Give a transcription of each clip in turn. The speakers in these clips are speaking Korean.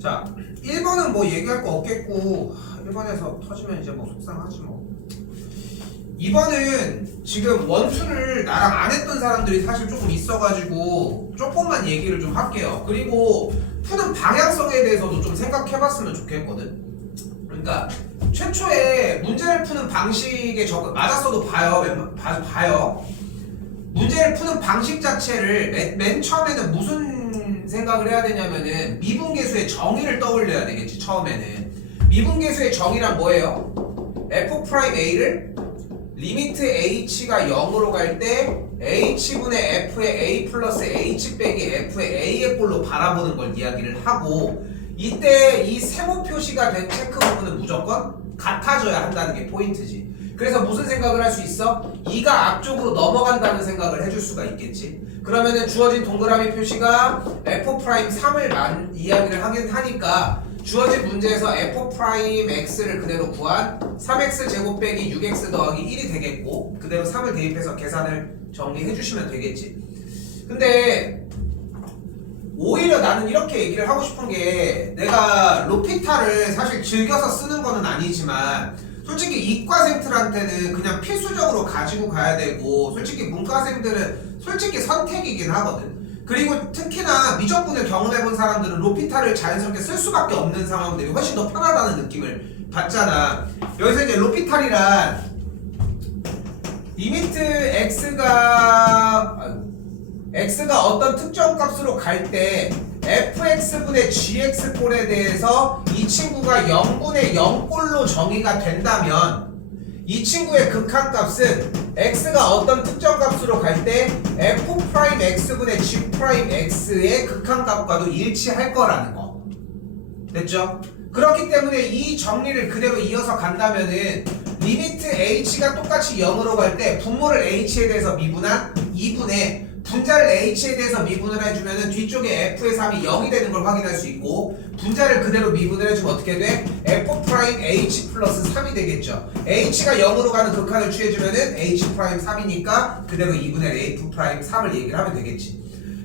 자, 1번은 뭐 얘기할 거 없겠고 1번에서 터지면 이제 뭐 속상하지 뭐. 2번은 지금 원투를 나랑 안 했던 사람들이 사실 조금 있어가지고 조금만 얘기를 좀 할게요. 그리고 푸는 방향성에 대해서도 좀 생각해봤으면 좋겠거든. 그러니까 최초에 문제를 푸는 방식에 맞았어도 봐요. 문제를 푸는 방식 자체를 맨 처음에는 무슨 생각을 해야 되냐면은 미분계수의 정의를 떠올려야 되겠지. 처음에는 미분계수의 정의란 뭐예요? f'a를 리미트 h가 0으로 갈 때 h분의 f의 a 플러스 h 빼기 f의 a의 꼴로 바라보는 걸 이야기를 하고, 이때 이 세모 표시가 된 체크 부분은 무조건 같아져야 한다는 게 포인트지. 그래서 무슨 생각을 할 수 있어? 2가 앞쪽으로 넘어간다는 생각을 해줄 수가 있겠지. 그러면은 주어진 동그라미 표시가 f'3을 이야기를 하긴 하니까 주어진 문제에서 f'x를 그대로 구한 3x 제곱 빼기 6x 더하기 1이 되겠고, 그대로 3을 대입해서 계산을 정리해 주시면 되겠지. 근데 오히려 나는 이렇게 얘기를 하고 싶은 게, 내가 로피타를 사실 즐겨서 쓰는 거는 아니지만 솔직히 이과생들한테는 그냥 필수적으로 가지고 가야 되고, 솔직히 문과생들은 솔직히 선택이긴 하거든. 그리고 특히나 미적분을 경험해본 사람들은 로피타를 자연스럽게 쓸 수밖에 없는 상황들이 훨씬 더 편하다는 느낌을 받잖아. 여기서 이제 로피탈이란 리미트 x가 어떤 특정 값으로 갈 때 fx분의 gx꼴에 대해서 이 친구가 0분의 0꼴로 정의가 된다면, 이 친구의 극한값은 x가 어떤 특정 값으로 갈 때 f'x분의 g'x의 극한값과도 일치할 거라는 거. 됐죠? 그렇기 때문에 이 정리를 그대로 이어서 간다면은 리미트 h가 똑같이 0으로 갈 때 분모를 h에 대해서 미분한 2분의 분자를 h에 대해서 미분을 해주면은 뒤쪽에 f의 3이 0이 되는 걸 확인할 수 있고, 분자를 그대로 미분을 해주면 어떻게 돼? f'h 플러스 3이 되겠죠. h가 0으로 가는 극한을 취해주면은 h'3이니까 그대로 2분의 f'3을 얘기를 하면 되겠지.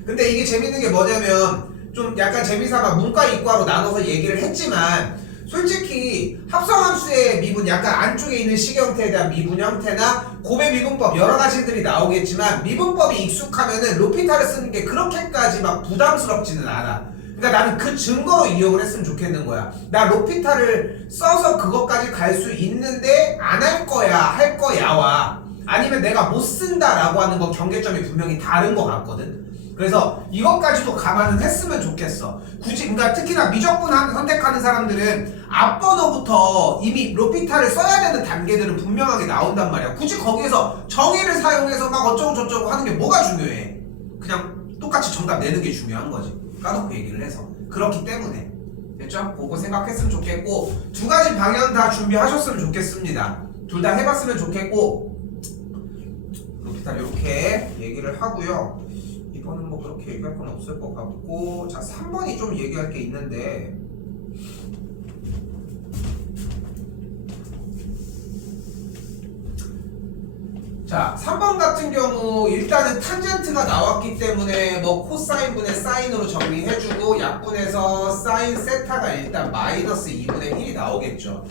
근데 이게 재밌는 게 뭐냐면, 좀 약간 재미삼아 문과 이과로 나눠서 얘기를 했지만, 솔직히 합성함수의 미분, 약간 안쪽에 있는 식 형태에 대한 미분 형태나 곱의 미분법 여러 가지들이 나오겠지만, 미분법이 익숙하면은 로피타를 쓰는 게 그렇게까지 막 부담스럽지는 않아. 그러니까 나는 그 증거로 이용을 했으면 좋겠는 거야. 나 로피타를 써서 그것까지 갈 수 있는데 안 할 거야, 할 거야와, 아니면 내가 못 쓴다라고 하는 건 경계점이 분명히 다른 것 같거든. 그래서 이것까지도 감안은 했으면 좋겠어. 굳이, 그러니까 특히나 미적분 선택하는 사람들은 앞번호부터 이미 로피타를 써야 되는 단계들은 분명하게 나온단 말이야. 굳이 거기에서 정의를 사용해서 막 어쩌고 저쩌고 하는 게 뭐가 중요해? 그냥 똑같이 정답 내는 게 중요한 거지. 까놓고 얘기를 해서. 그렇기 때문에. 됐죠? 그거 생각했으면 좋겠고, 두 가지 방향 다 준비하셨으면 좋겠습니다. 둘 다 해봤으면 좋겠고, 로피타 이렇게 얘기를 하고요. 이번은 뭐 그렇게 얘기할 건 없을 것 같고, 자 3번이 좀 얘기할 게 있는데, 자 3번 같은 경우 일단은 탄젠트가 나왔기 때문에 뭐 코사인분의 사인으로 정리해주고, 약분해서 사인 세타가 일단 마이너스 2분의 1이 나오겠죠.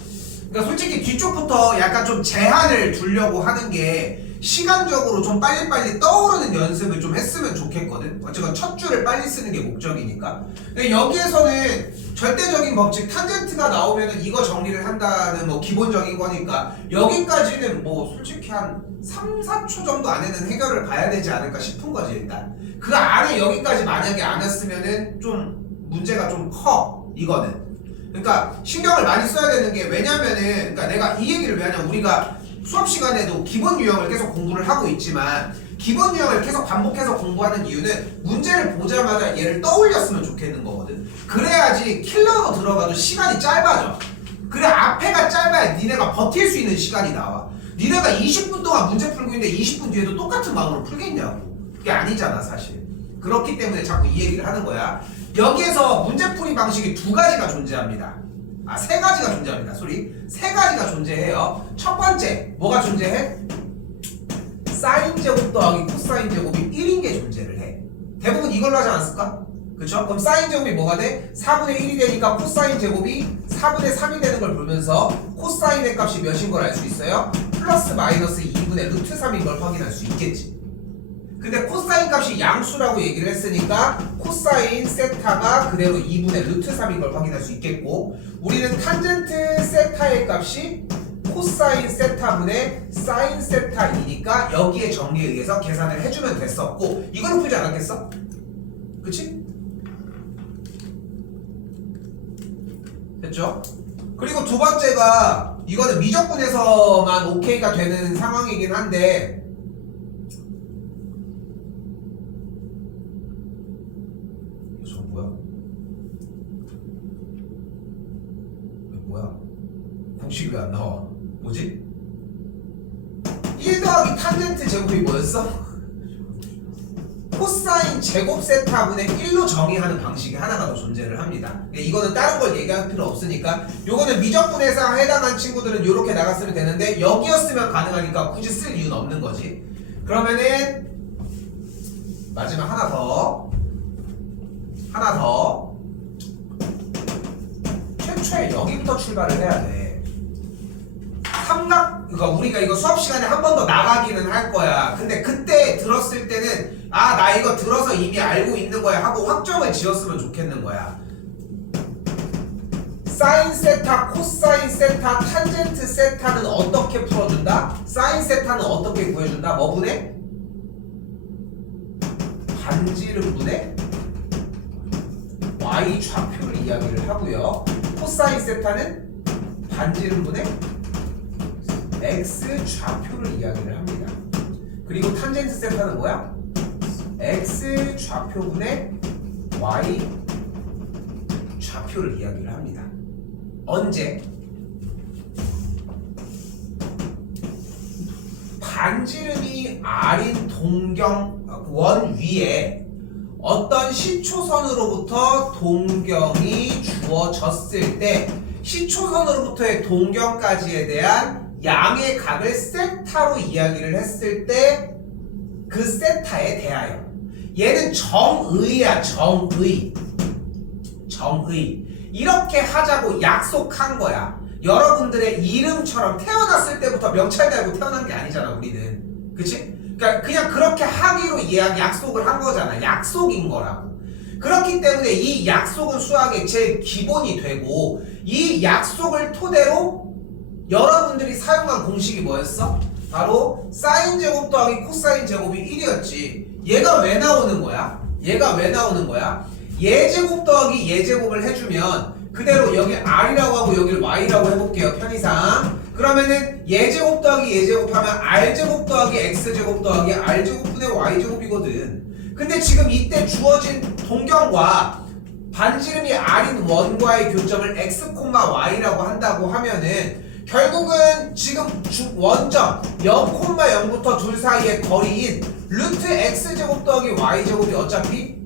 그러니까 솔직히 뒤쪽부터 약간 좀 제한을 두려고 하는 게, 시간적으로 좀 빨리빨리 떠오르는 연습을 좀 했으면 좋겠거든. 어쨌건 첫 줄을 빨리 쓰는 게 목적이니까. 근데 여기에서는 절대적인 법칙 탄젠트가 나오면은 이거 정리를 한다는 뭐 기본적인 거니까, 여기까지는 뭐 솔직히 한 3, 4초 정도 안에는 해결을 봐야 되지 않을까 싶은 거지. 일단 그 안에 여기까지 만약에 안 왔으면은 좀 문제가 좀 커, 이거는. 그러니까 신경을 많이 써야 되는 게, 왜냐면은, 그러니까 내가 이 얘기를 왜 하냐면, 우리가 수업 시간에도 기본 유형을 계속 공부를 하고 있지만, 기본 유형을 계속 반복해서 공부하는 이유는 문제를 보자마자 얘를 떠올렸으면 좋겠는 거거든. 그래야지 킬러로 들어가도 시간이 짧아져. 그래 앞에가 짧아야 니네가 버틸 수 있는 시간이 나와. 니네가 20분 동안 문제 풀고 있는데 20분 뒤에도 똑같은 마음으로 풀겠냐고. 그게 아니잖아 사실. 그렇기 때문에 자꾸 이 얘기를 하는 거야. 여기에서 문제풀이 방식이 두 가지가 존재합니다. 세 가지가 존재합니다. 세 가지가 존재해요. 첫 번째, 뭐가 존재해? 사인 제곱 더하기 코사인 제곱이 1인 게 존재를 해. 대부분 이걸로 하지 않았을까? 그쵸? 그럼 사인 제곱이 뭐가 돼? 4분의 1이 되니까 코사인 제곱이 4분의 3이 되는 걸 보면서 코사인의 값이 몇인 걸 알 수 있어요? 플러스 마이너스 2분의 루트 3인 걸 확인할 수 있겠지. 근데 코사인 값이 양수라고 얘기를 했으니까 코사인 세타가 그대로 2분의 루트 3인 걸 확인할 수 있겠고, 우리는 탄젠트 세타의 값이 코사인 세타분의 사인 세타이니까 여기에 정리에 의해서 계산을 해주면 됐었고, 이거는 풀지 않았겠어? 그치? 됐죠? 그리고 두 번째가 이거는 미적분에서만 오케이가 되는 상황이긴 한데, 저 뭐야? 뭐야? 공식이 왜 안 나와? 뭐지? 1 더하기 탄젠트 제곱이 뭐였어? 코사인 제곱 세타분의 1로 정의하는 방식이 하나가 더 존재를 합니다. 이거는 다른 걸 얘기할 필요 없으니까, 요거는 미적분에서 해당한 친구들은 이렇게 나갔으면 되는데 여기였으면 가능하니까 굳이 쓸 이유는 없는 거지. 그러면은 마지막 하나 더 최초에 여기부터 출발을 해야 돼. 삼각, 그러니까 우리가 이거 수업 시간에 한 번 더 나가기는 할 거야. 근데 그때 들었을 때는 아, 나 이거 들어서 이미 알고 있는 거야 하고 확정을 지었으면 좋겠는 거야. 사인 세타, 코사인 세타, 탄젠트 세타는 어떻게 풀어준다? 사인 세타는 어떻게 구해준다? 뭐 분의? 반지름분의 y 좌표를 이야기를 하고요. 코사인 세타는 반지름분의 x 좌표를 이야기를 합니다. 그리고 탄젠트 세타는 뭐야? x 좌표분의 y 좌표를 이야기를 합니다. 언제? 반지름이 r인 동경 원 위에 어떤 시초선으로부터 동경이 주어졌을 때 시초선으로부터의 동경까지에 대한 양의 각을 세타로 이야기를 했을 때 그 세타에 대하여, 얘는 정의야. 정의 이렇게 하자고 약속한 거야. 여러분들의 이름처럼 태어났을 때부터 명찰 달고 태어난 게 아니잖아 우리는. 그치? 그러니까 그냥 그렇게 하기로 약속을 한 거잖아. 약속인 거라고. 그렇기 때문에 이 약속은 수학의 제일 기본이 되고, 이 약속을 토대로 여러분들이 사용한 공식이 뭐였어? 바로 사인 제곱 더하기 코사인 제곱이 1이었지. 얘가 왜 나오는 거야? 예제곱 더하기 예제곱을 해주면 그대로 여기 r이라고 하고 여기를 y라고 해볼게요. 편의상. 그러면은 예제곱 더하기 예제곱 하면 r제곱 더하기 x제곱 더하기 r제곱분의 y제곱이거든. 근데 지금 이때 주어진 동경과 반지름이 r인 원과의 교점을 x, y라고 한다고 하면은 결국은 지금 원점 0,0부터 둘 사이의 거리인 루트 x제곱 더하기 y제곱이 어차피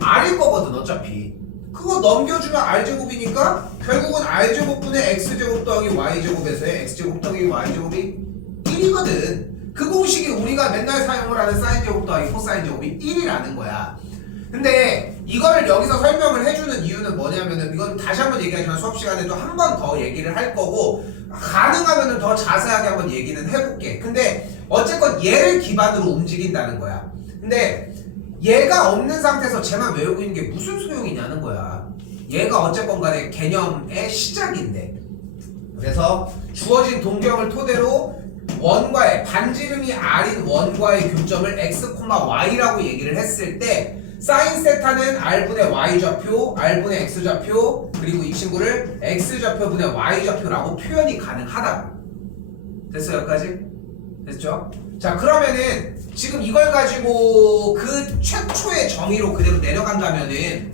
r일 거거든. 어차피 그거 넘겨주면 r제곱이니까 결국은 r제곱분의 x제곱 더하기 y제곱에서의 x제곱 더하기 y제곱이 1이거든. 그 공식이 우리가 맨날 사용을 하는 사인 제곱 더하기 코사인 제곱이 1이라는 거야. 근데 이거를 여기서 설명을 해주는 이유는 뭐냐면은, 이건 다시 한번 얘기하지만 수업 시간에도 한 번 더 얘기를 할 거고, 가능하면은 더 자세하게 한번 얘기는 해볼게. 근데 어쨌건 얘를 기반으로 움직인다는 거야. 근데 얘가 없는 상태에서 쟤만 외우고 있는 게 무슨 소용이냐는 거야. 얘가 어쨌건 간에 개념의 시작인데. 그래서 주어진 동경을 토대로 원과의 반지름이 r인 원과의 교점을 x, y라고 얘기를 했을 때 사인 세타는 r분의 y좌표, r분의 x좌표, 그리고 이 친구를 x좌표분의 y좌표라고 표현이 가능하다고. 됐어요? 여기까지? 됐죠? 자, 그러면은 지금 이걸 가지고 그 최초의 정의로 그대로 내려간다면은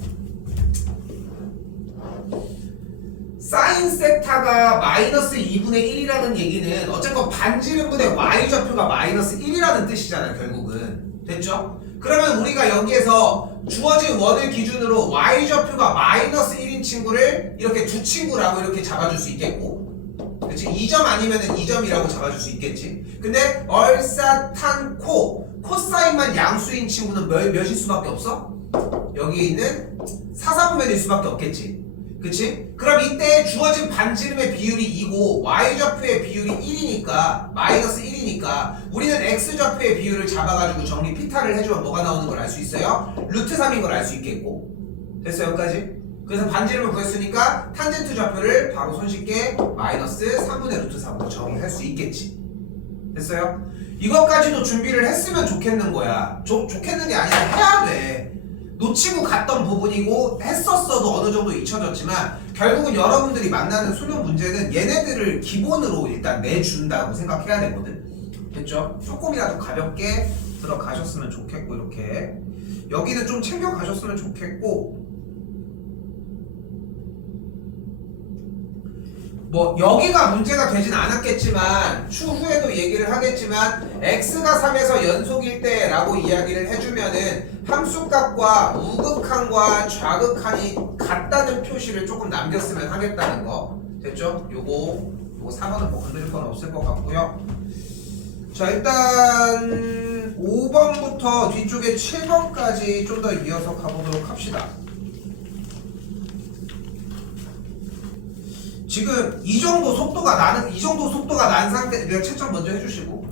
사인 세타가 마이너스 2분의 1이라는 얘기는 어쨌건 반지름분의 y좌표가 마이너스 1이라는 뜻이잖아요. 결국은. 됐죠? 그러면 우리가 여기에서 주어진 원을 기준으로 y좌표가 마이너스 1인 친구를 이렇게 두 친구라고 이렇게 잡아줄 수 있겠고, 그치? 2점 아니면은 2점이라고 잡아줄 수 있겠지. 근데 얼싸탄코 코사인만 양수인 친구는 몇일 수밖에 없어? 여기 있는 4,4분면일 수밖에 없겠지. 그치? 그럼 이때 주어진 반지름의 비율이 2고 y좌표의 비율이 1이니까 마이너스 1이니까 우리는 x좌표의 비율을 잡아가지고 정리 피타를 해주면 뭐가 나오는 걸 알 수 있어요? 루트 3인 걸 알 수 있겠고. 됐어요? 여기까지? 그래서 반지름을 구했으니까 탄젠트 좌표를 바로 손쉽게 마이너스 3분의 루트 3으로 정의할 수 있겠지. 됐어요? 이것까지도 준비를 했으면 좋겠는 거야. 좋겠는 게 아니라 해야 돼. 놓치고 갔던 부분이고 했었어도 어느 정도 잊혀졌지만 결국은 여러분들이 만나는 수능 문제는 얘네들을 기본으로 일단 내준다고 생각해야 되거든. 됐죠? 조금이라도 가볍게 들어가셨으면 좋겠고 이렇게 여기는 좀 챙겨가셨으면 좋겠고 뭐 여기가 문제가 되진 않았겠지만 추후에도 얘기를 하겠지만 x가 3에서 연속일 때 라고 이야기를 해주면은 함수값과 우극한과 좌극한이 같다는 표시를 조금 남겼으면 하겠다는 거. 됐죠? 요거 3번은 뭐 건드릴 건 없을 것 같고요. 자 일단 5번부터 뒤쪽에 7번까지 좀 더 이어서 가보도록 합시다. 지금 이 정도 속도가 난 상태, 내가 채점 먼저 해주시고.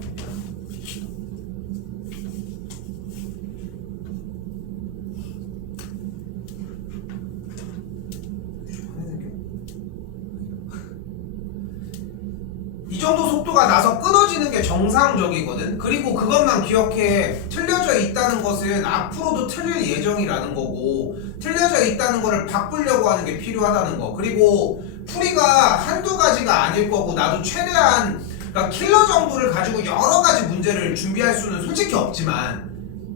이 정도 속도가 나서 끊어지는 게 정상적이거든. 그리고 그것만 기억해. 틀려져 있다는 것은 앞으로도 틀릴 예정이라는 거고, 틀려져 있다는 거를 바꾸려고 하는 게 필요하다는 거. 그리고 풀이가 한두 가지가 아닐 거고 나도 최대한 그러니까 킬러 정도를 가지고 여러 가지 문제를 준비할 수는 솔직히 없지만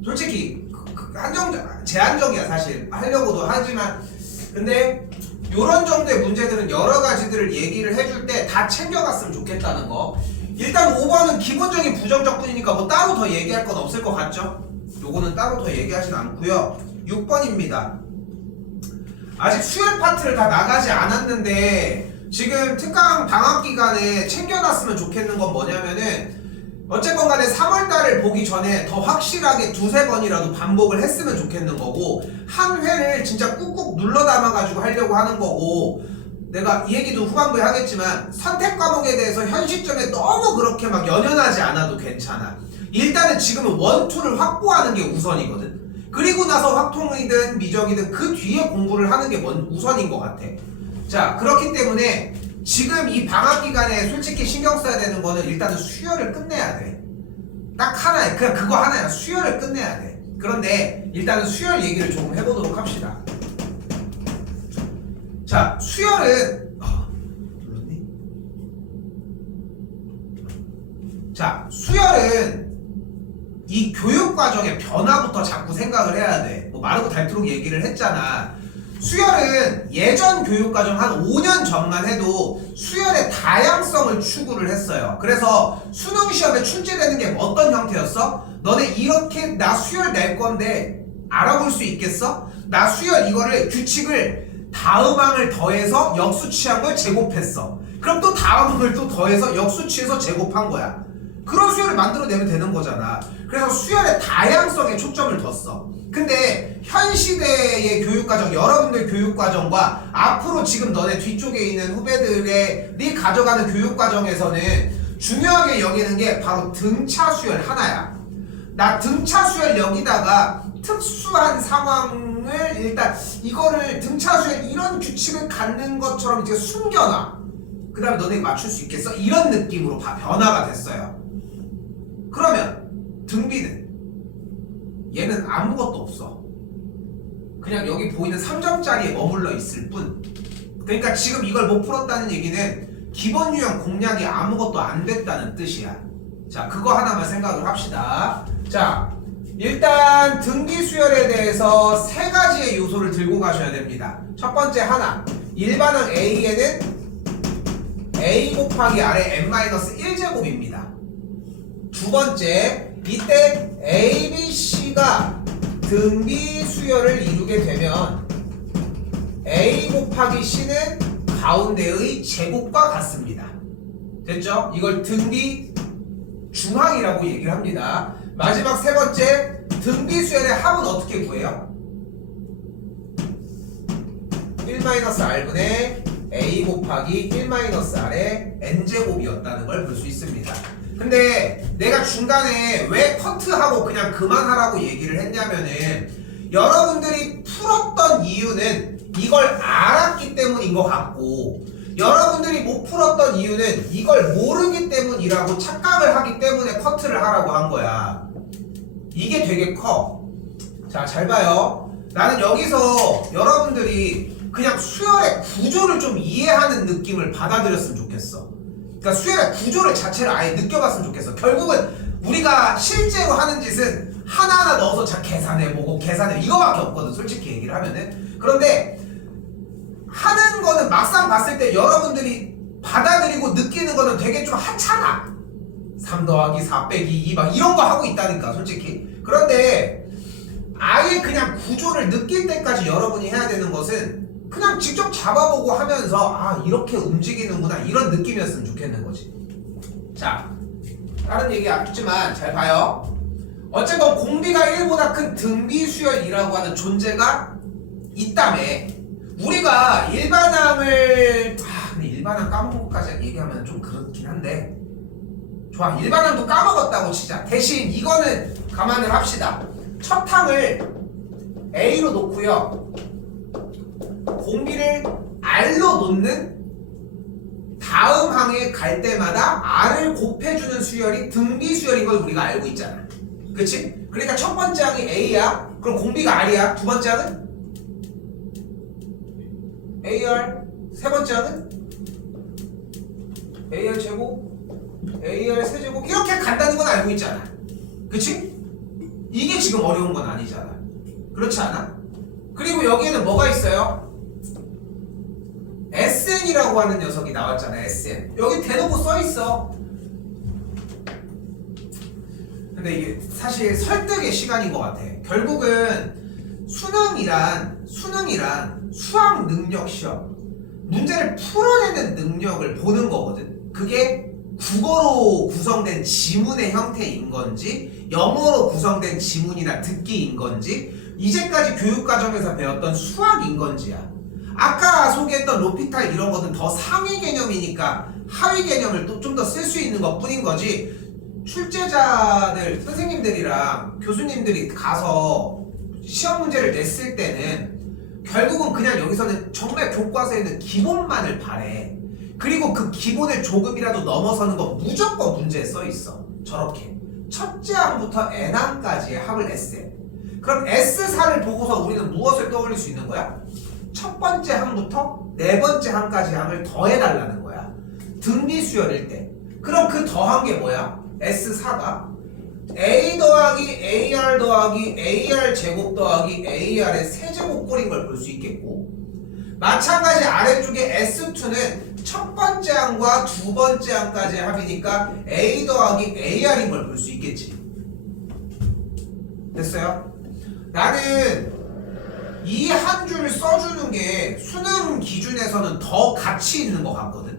솔직히 제한적이야 사실 하려고도 하지만 근데 요런 정도의 문제들은 여러 가지들을 얘기를 해줄 때 다 챙겨갔으면 좋겠다는 거. 일단 5번은 기본적인 부정적분이니까 뭐 따로 더 얘기할 건 없을 것 같죠? 요거는 따로 더 얘기하진 않고요. 6번입니다. 아직 수열 파트를 다 나가지 않았는데 지금 특강 방학 기간에 챙겨놨으면 좋겠는 건 뭐냐면은 어쨌건 간에 3월달을 보기 전에 더 확실하게 두세 번이라도 반복을 했으면 좋겠는 거고 한 회를 진짜 꾹꾹 눌러 담아가지고 하려고 하는 거고 내가 이 얘기도 후반부에 하겠지만 선택 과목에 대해서 현 시점에 너무 그렇게 막 연연하지 않아도 괜찮아. 일단은 지금은 원투를 확보하는 게 우선이거든. 그리고 나서 확통이든 미적이든 그 뒤에 공부를 하는 게 우선인 것 같아. 자 그렇기 때문에 지금 이 방학 기간에 솔직히 신경 써야 되는 거는 일단은 수열을 끝내야 돼. 딱 하나야. 그냥 그거 하나야. 수열을 끝내야 돼. 그런데 일단은 수열 얘기를 조금 해보도록 합시다. 자 수열은 눌렀니? 자 수열은 이 교육과정의 변화부터 자꾸 생각을 해야 돼. 뭐 마르고 닳도록 얘기를 했잖아. 수열은 예전 교육과정 한 5년 전만 해도 수열의 다양성을 추구를 했어요. 그래서 수능시험에 출제되는 게 어떤 형태였어? 너네 이렇게 나 수열 낼 건데 알아볼 수 있겠어? 나 수열 이거를 규칙을 다음항을 더해서 역수치한 걸 제곱했어. 그럼 또 다음항을 또 더해서 역수치해서 제곱한 거야. 그런 수열을 만들어내면 되는 거잖아. 그래서 수열의 다양성에 초점을 뒀어. 근데 현 시대의 교육과정, 여러분들 교육과정과 앞으로 지금 너네 뒤쪽에 있는 후배들이 가져가는 교육과정에서는 중요하게 여기는 게 바로 등차 수열 하나야. 나 등차 수열 여기다가 특수한 상황을 일단 이거를 등차 수열 이런 규칙을 갖는 것처럼 이제 숨겨놔. 그 다음에 너네 맞출 수 있겠어? 이런 느낌으로 변화가 됐어요. 그러면 등비는 얘는 아무것도 없어. 그냥 여기 보이는 3점짜리에 머물러 있을 뿐. 그러니까 지금 이걸 못 풀었다는 얘기는 기본 유형 공략이 아무것도 안 됐다는 뜻이야. 자 그거 하나만 생각을 합시다. 자 일단 등기 수열에 대해서 세 가지의 요소를 들고 가셔야 됩니다. 첫 번째 하나, 일반항 A에는 A 곱하기 아래 n-1제곱입니다. 두 번째, 이때 A, B, C가 등비 수열을 이루게 되면 A 곱하기 C는 가운데의 제곱과 같습니다. 됐죠? 이걸 등비 중항이라고 얘기를 합니다. 마지막 세 번째, 등비 수열의 합은 어떻게 구해요? 1-r분의 a 곱하기 1-r의 n제곱이었다는 걸 볼 수 있습니다. 근데 내가 중간에 왜 커트하고 그냥 그만하라고 얘기를 했냐면은 여러분들이 풀었던 이유는 이걸 알았기 때문인 것 같고 여러분들이 못 풀었던 이유는 이걸 모르기 때문이라고 착각을 하기 때문에 커트를 하라고 한 거야. 이게 되게 커. 자, 잘 봐요. 나는 여기서 여러분들이 그냥 수열의 구조를 좀 이해하는 느낌을 받아들였으면 좋겠어. 그러니까 수열의 구조를 자체를 아예 느껴봤으면 좋겠어. 결국은 우리가 실제로 하는 짓은 하나하나 넣어서 자 계산해보고 이거밖에 없거든, 솔직히 얘기를 하면은. 그런데 하는 거는 막상 봤을 때 여러분들이 받아들이고 느끼는 거는 되게 좀 하찮아. 3 더하기 4 빼기 2 막 이런 거 하고 있다니까, 솔직히. 그런데 아예 그냥 구조를 느낄 때까지 여러분이 해야 되는 것은 그냥 직접 잡아보고 하면서 아, 이렇게 움직이는구나, 이런 느낌이었으면 좋겠는 거지. 자, 다른 얘기 아쉽지만 잘 봐요. 어쨌건 공비가 1보다 큰 등비수열이라고 하는 존재가 있다며 우리가 일반항을 근데 일반항 까먹은 것까지 얘기하면 좀 그렇긴 한데 좋아, 일반항도 까먹었다고 치자. 대신 이거는 감안을 합시다. 첫 항을 A로 놓고요, 공비를 R로 놓는 다음 항에 갈 때마다 R을 곱해주는 수열이 등비수열인 걸 우리가 알고 있잖아. 그치? 그러니까 첫 번째 항이 A야. 그럼 공비가 R이야. 두 번째 항은 AR. 세 번째 항은 AR 제곱, AR 세제곱, 이렇게 간다는 건 알고 있잖아. 그치? 이게 지금 어려운 건 아니잖아. 그렇지 않아? 그리고 여기에는 뭐가 있어요? SN이라고 하는 녀석이 나왔잖아. SN. 여기 대놓고 써있어. 근데 이게 사실 설득의 시간인 것 같아. 결국은 수능이란 수학 능력 시험, 문제를 풀어내는 능력을 보는 거거든. 그게 국어로 구성된 지문의 형태인 건지 영어로 구성된 지문이나 듣기인 건지 이제까지 교육과정에서 배웠던 수학인 건지야. 아까 소개했던 로피탈 이런 것은 더 상위 개념이니까 하위 개념을 또 좀 더 쓸 수 있는 것 뿐인 거지. 출제자들, 선생님들이랑 교수님들이 가서 시험 문제를 냈을 때는 결국은 그냥 여기서는 정말 교과서에 있는 기본만을 바래. 그리고 그 기본을 조금이라도 넘어서는 거 무조건 문제에 써있어. 저렇게 첫째 항부터 n항까지의 합을 S해. 그럼 S4를 보고서 우리는 무엇을 떠올릴 수 있는 거야? 첫 번째 항부터 네 번째 항까지 항을 더해달라는 거야. 등비수열일 때. 그럼 그 더한 게 뭐야? S4가 A 더하기 AR 더하기 AR 제곱 더하기 AR의 세제곱 꼴인 걸 볼 수 있겠고, 마찬가지 아래쪽에 S2는 첫 번째 항과 두 번째 항까지의 합이니까 A 더하기 AR인 걸 볼 수 있겠지. 됐어요? 나는 이 한 줄 써주는 게 수능 기준에서는 더 가치 있는 것 같거든,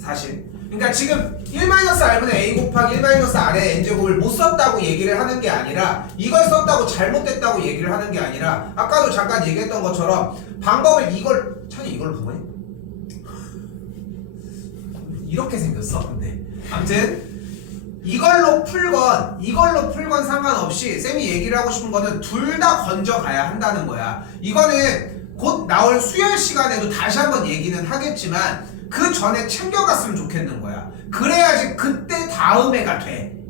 사실. 그러니까 지금 1-r분의 a 곱하기 1-r의 n제곱을 못 썼다고 얘기를 하는 게 아니라, 이걸 썼다고 잘못됐다고 얘기를 하는 게 아니라, 아까도 잠깐 얘기했던 것처럼 방법을 이걸 보네? 이렇게 생겼어. 근데 아무튼 이걸로 풀건 상관없이 쌤이 얘기를 하고 싶은 거는 둘 다 건져가야 한다는 거야. 이거는 곧 나올 수열 시간에도 다시 한번 얘기는 하겠지만 그 전에 챙겨갔으면 좋겠는 거야. 그래야지 그때 다음 해가 돼.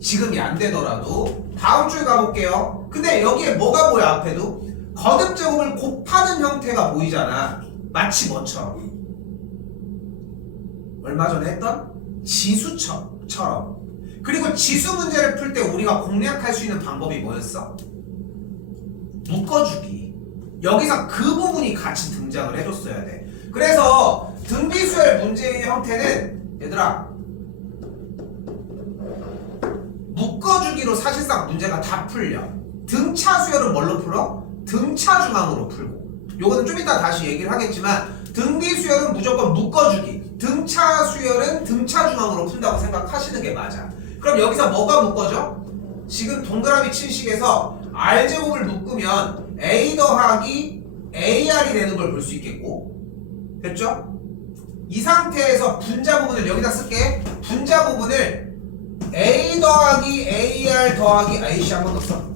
지금이 안 되더라도 다음 주에 가볼게요. 근데 여기에 뭐가 보여? 앞에도 거듭제곱을 곱하는 형태가 보이잖아. 마치 뭐처럼? 얼마 전에 했던 지수처럼. 그리고 지수 문제를 풀 때 우리가 공략할 수 있는 방법이 뭐였어? 묶어주기. 여기서 그 부분이 같이 등장을 해줬어야 돼. 그래서 등비수열 문제의 형태는 얘들아 묶어주기로 사실상 문제가 다 풀려. 등차 수열은 뭘로 풀어? 등차 중앙으로 풀고. 요거는 좀 이따 다시 얘기를 하겠지만 등비수열은 무조건 묶어주기, 등차 수열은 등차 중앙으로 푼다고 생각하시는 게 맞아. 그럼 여기서 뭐가 묶어져? 지금 동그라미 친 식에서 r제곱을 묶으면 a 더하기 ar이 되는 걸 볼 수 있겠고, 됐죠? 이 상태에서 분자 부분을 여기다 쓸게. 분자 부분을 a 더하기 ar 더하기 ac 한 번 더 써.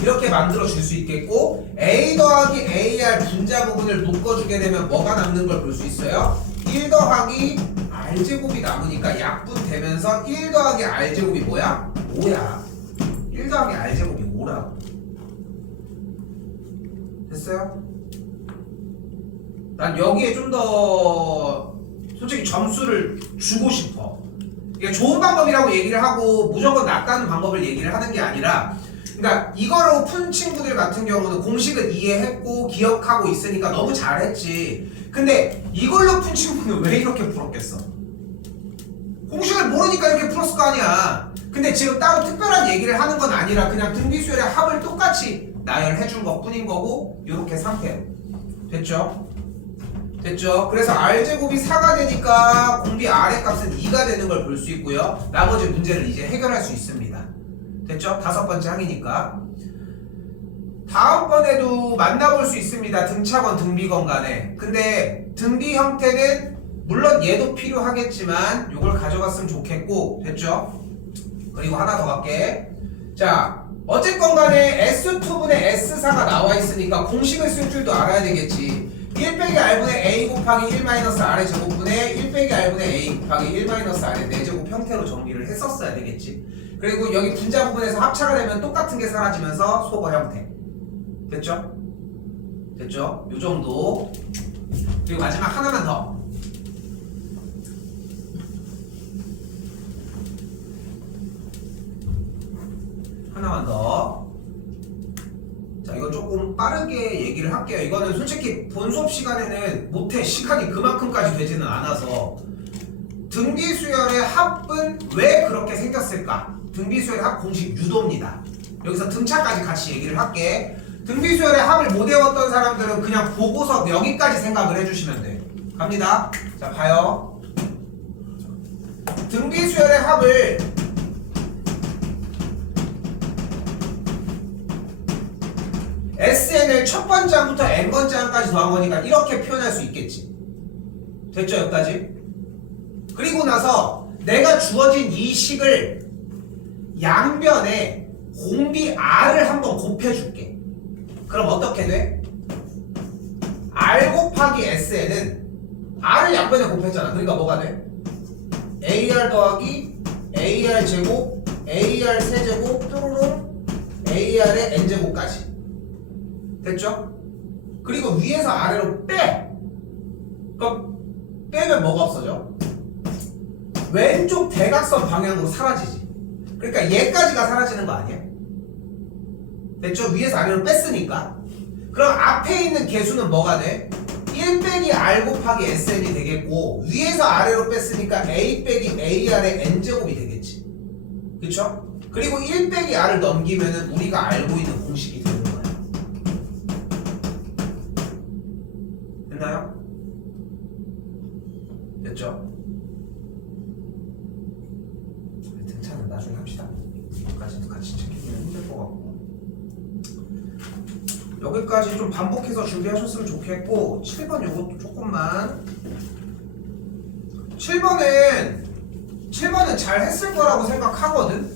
이렇게 만들어 줄 수 있겠고, a 더하기 ar 분자 부분을 묶어주게 되면 뭐가 남는 걸 볼 수 있어요? 1 더하기 r제곱이 남으니까 약분되면서 1 더하기 r제곱이 뭐야? 5야. 1 더하기 r제곱이 5라고. 됐어요? 난 여기에 좀 더 솔직히 점수를 주고 싶어. 이게 좋은 방법이라고 얘기를 하고 무조건 낫다는 방법을 얘기를 하는 게 아니라, 그러니까 이거로 푼 친구들 같은 경우는 공식은 이해했고 기억하고 있으니까 너무 잘했지. 근데 이걸로 푼 친구는 왜 이렇게 풀었겠어? 공식을 모르니까 이렇게 풀었을 거 아니야. 근데 지금 따로 특별한 얘기를 하는 건 아니라 그냥 등비수열의 합을 똑같이 나열해준 것 뿐인 거고, 요렇게 상태로. 됐죠? 됐죠? 그래서 r제곱이 4가 되니까 공비 r의 값은 2가 되는 걸 볼 수 있고요. 나머지 문제를 이제 해결할 수 있습니다. 됐죠? 5번째 항이니까. 다음번에도 만나볼 수 있습니다. 등차건 등비건 간에. 근데 등비 형태는 물론 얘도 필요하겠지만 요걸 가져갔으면 좋겠고, 됐죠? 그리고 하나 더 갈게. 자, 어쨌건 간에 S2분의 S4가 나와 있으니까 공식을 쓸 줄도 알아야 되겠지. 1 빼기 r분의 a 곱하기 1 마이너스 r의 제곱분의 1 빼기 r분의 a 곱하기 1 마이너스 r의 4제곱 형태로 정리를 했었어야 되겠지. 그리고 여기 분자 부분에서 합차가 되면 똑같은 게 사라지면서 소거 형태. 됐죠? 됐죠? 요 정도. 그리고 마지막 하나만 더. 하나만 더. 자, 이거 조금 빠르게 얘기를 할게요. 이거는 솔직히 본 수업 시간에는 못해. 시간이 그만큼까지 되지는 않아서. 등비수열의 합은 왜 그렇게 생겼을까? 등비수열의 합 공식 유도입니다. 여기서 등차까지 같이 얘기를 할게. 등비수열의 합을 못 외웠던 사람들은 그냥 보고서 여기까지 생각을 해주시면 돼. 갑니다. 자, 봐요. 등비수열의 합을 SN을 첫 번째 항부터 n번째 항까지 더한 거니까 이렇게 표현할 수 있겠지. 됐죠? 여기까지? 그리고 나서 내가 주어진 이 식을 양변에 공비 r을 한번 곱해줄게. 그럼 어떻게 돼? r 곱하기 sn은 r을 양변에 곱했잖아. 그러니까 뭐가 돼? ar 더하기 ar 제곱 ar 세제곱 뾰로롱 ar의 n제곱까지. 됐죠? 그리고 위에서 아래로 빼. 그럼 빼면 뭐가 없어져? 왼쪽 대각선 방향으로 사라지지. 그러니까 얘까지가 사라지는 거 아니야? 됐죠? 위에서 아래로 뺐으니까. 그럼 앞에 있는 개수는 뭐가 돼? 1 빼기 r 곱하기 sn이 되겠고, 위에서 아래로 뺐으니까 a 빼기 ar의 n제곱이 되겠지. 그쵸? 그리고 1 빼기 r을 넘기면은 우리가 알고 있는 공식이 되는 거야. 됐나요? 됐죠? 등차는 나중에 합시다. 여기까지도 같이 챙기기는 힘들 것 같고, 여기까지 좀 반복해서 준비하셨으면 좋겠고, 7번 요것도 조금만. 7번은 잘 했을 거라고 생각하거든?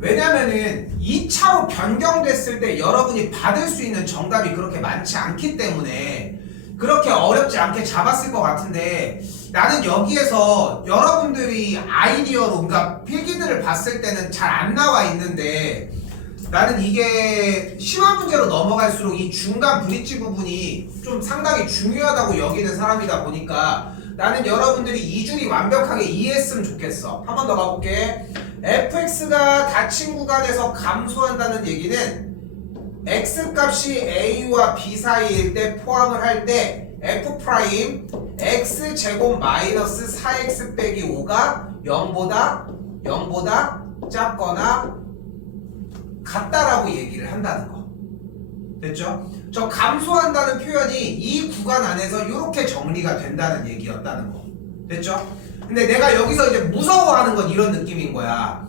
왜냐면은 2차로 변경됐을 때 여러분이 받을 수 있는 정답이 그렇게 많지 않기 때문에 그렇게 어렵지 않게 잡았을 것 같은데, 나는 여기에서 여러분들이 아이디어로, 그러니까 필기들을 봤을 때는 잘 안 나와 있는데, 나는 이게 심화 문제로 넘어갈수록 이 중간 브릿지 부분이 좀 상당히 중요하다고 여기는 사람이다 보니까 나는 여러분들이 이 줄이 완벽하게 이해했으면 좋겠어. 한 번 더 가볼게. fx가 닫힌 구간에서 감소한다는 얘기는 x값이 a와 b 사이일 때 포함을 할 때 f' x제곱 마이너스 4x 빼기 5가 0보다 작거나 같다라고 얘기를 한다는 거. 됐죠? 저 감소한다는 표현이 이 구간 안에서 이렇게 정리가 된다는 얘기였다는 거. 됐죠? 근데 내가 여기서 이제 무서워하는 건 이런 느낌인 거야.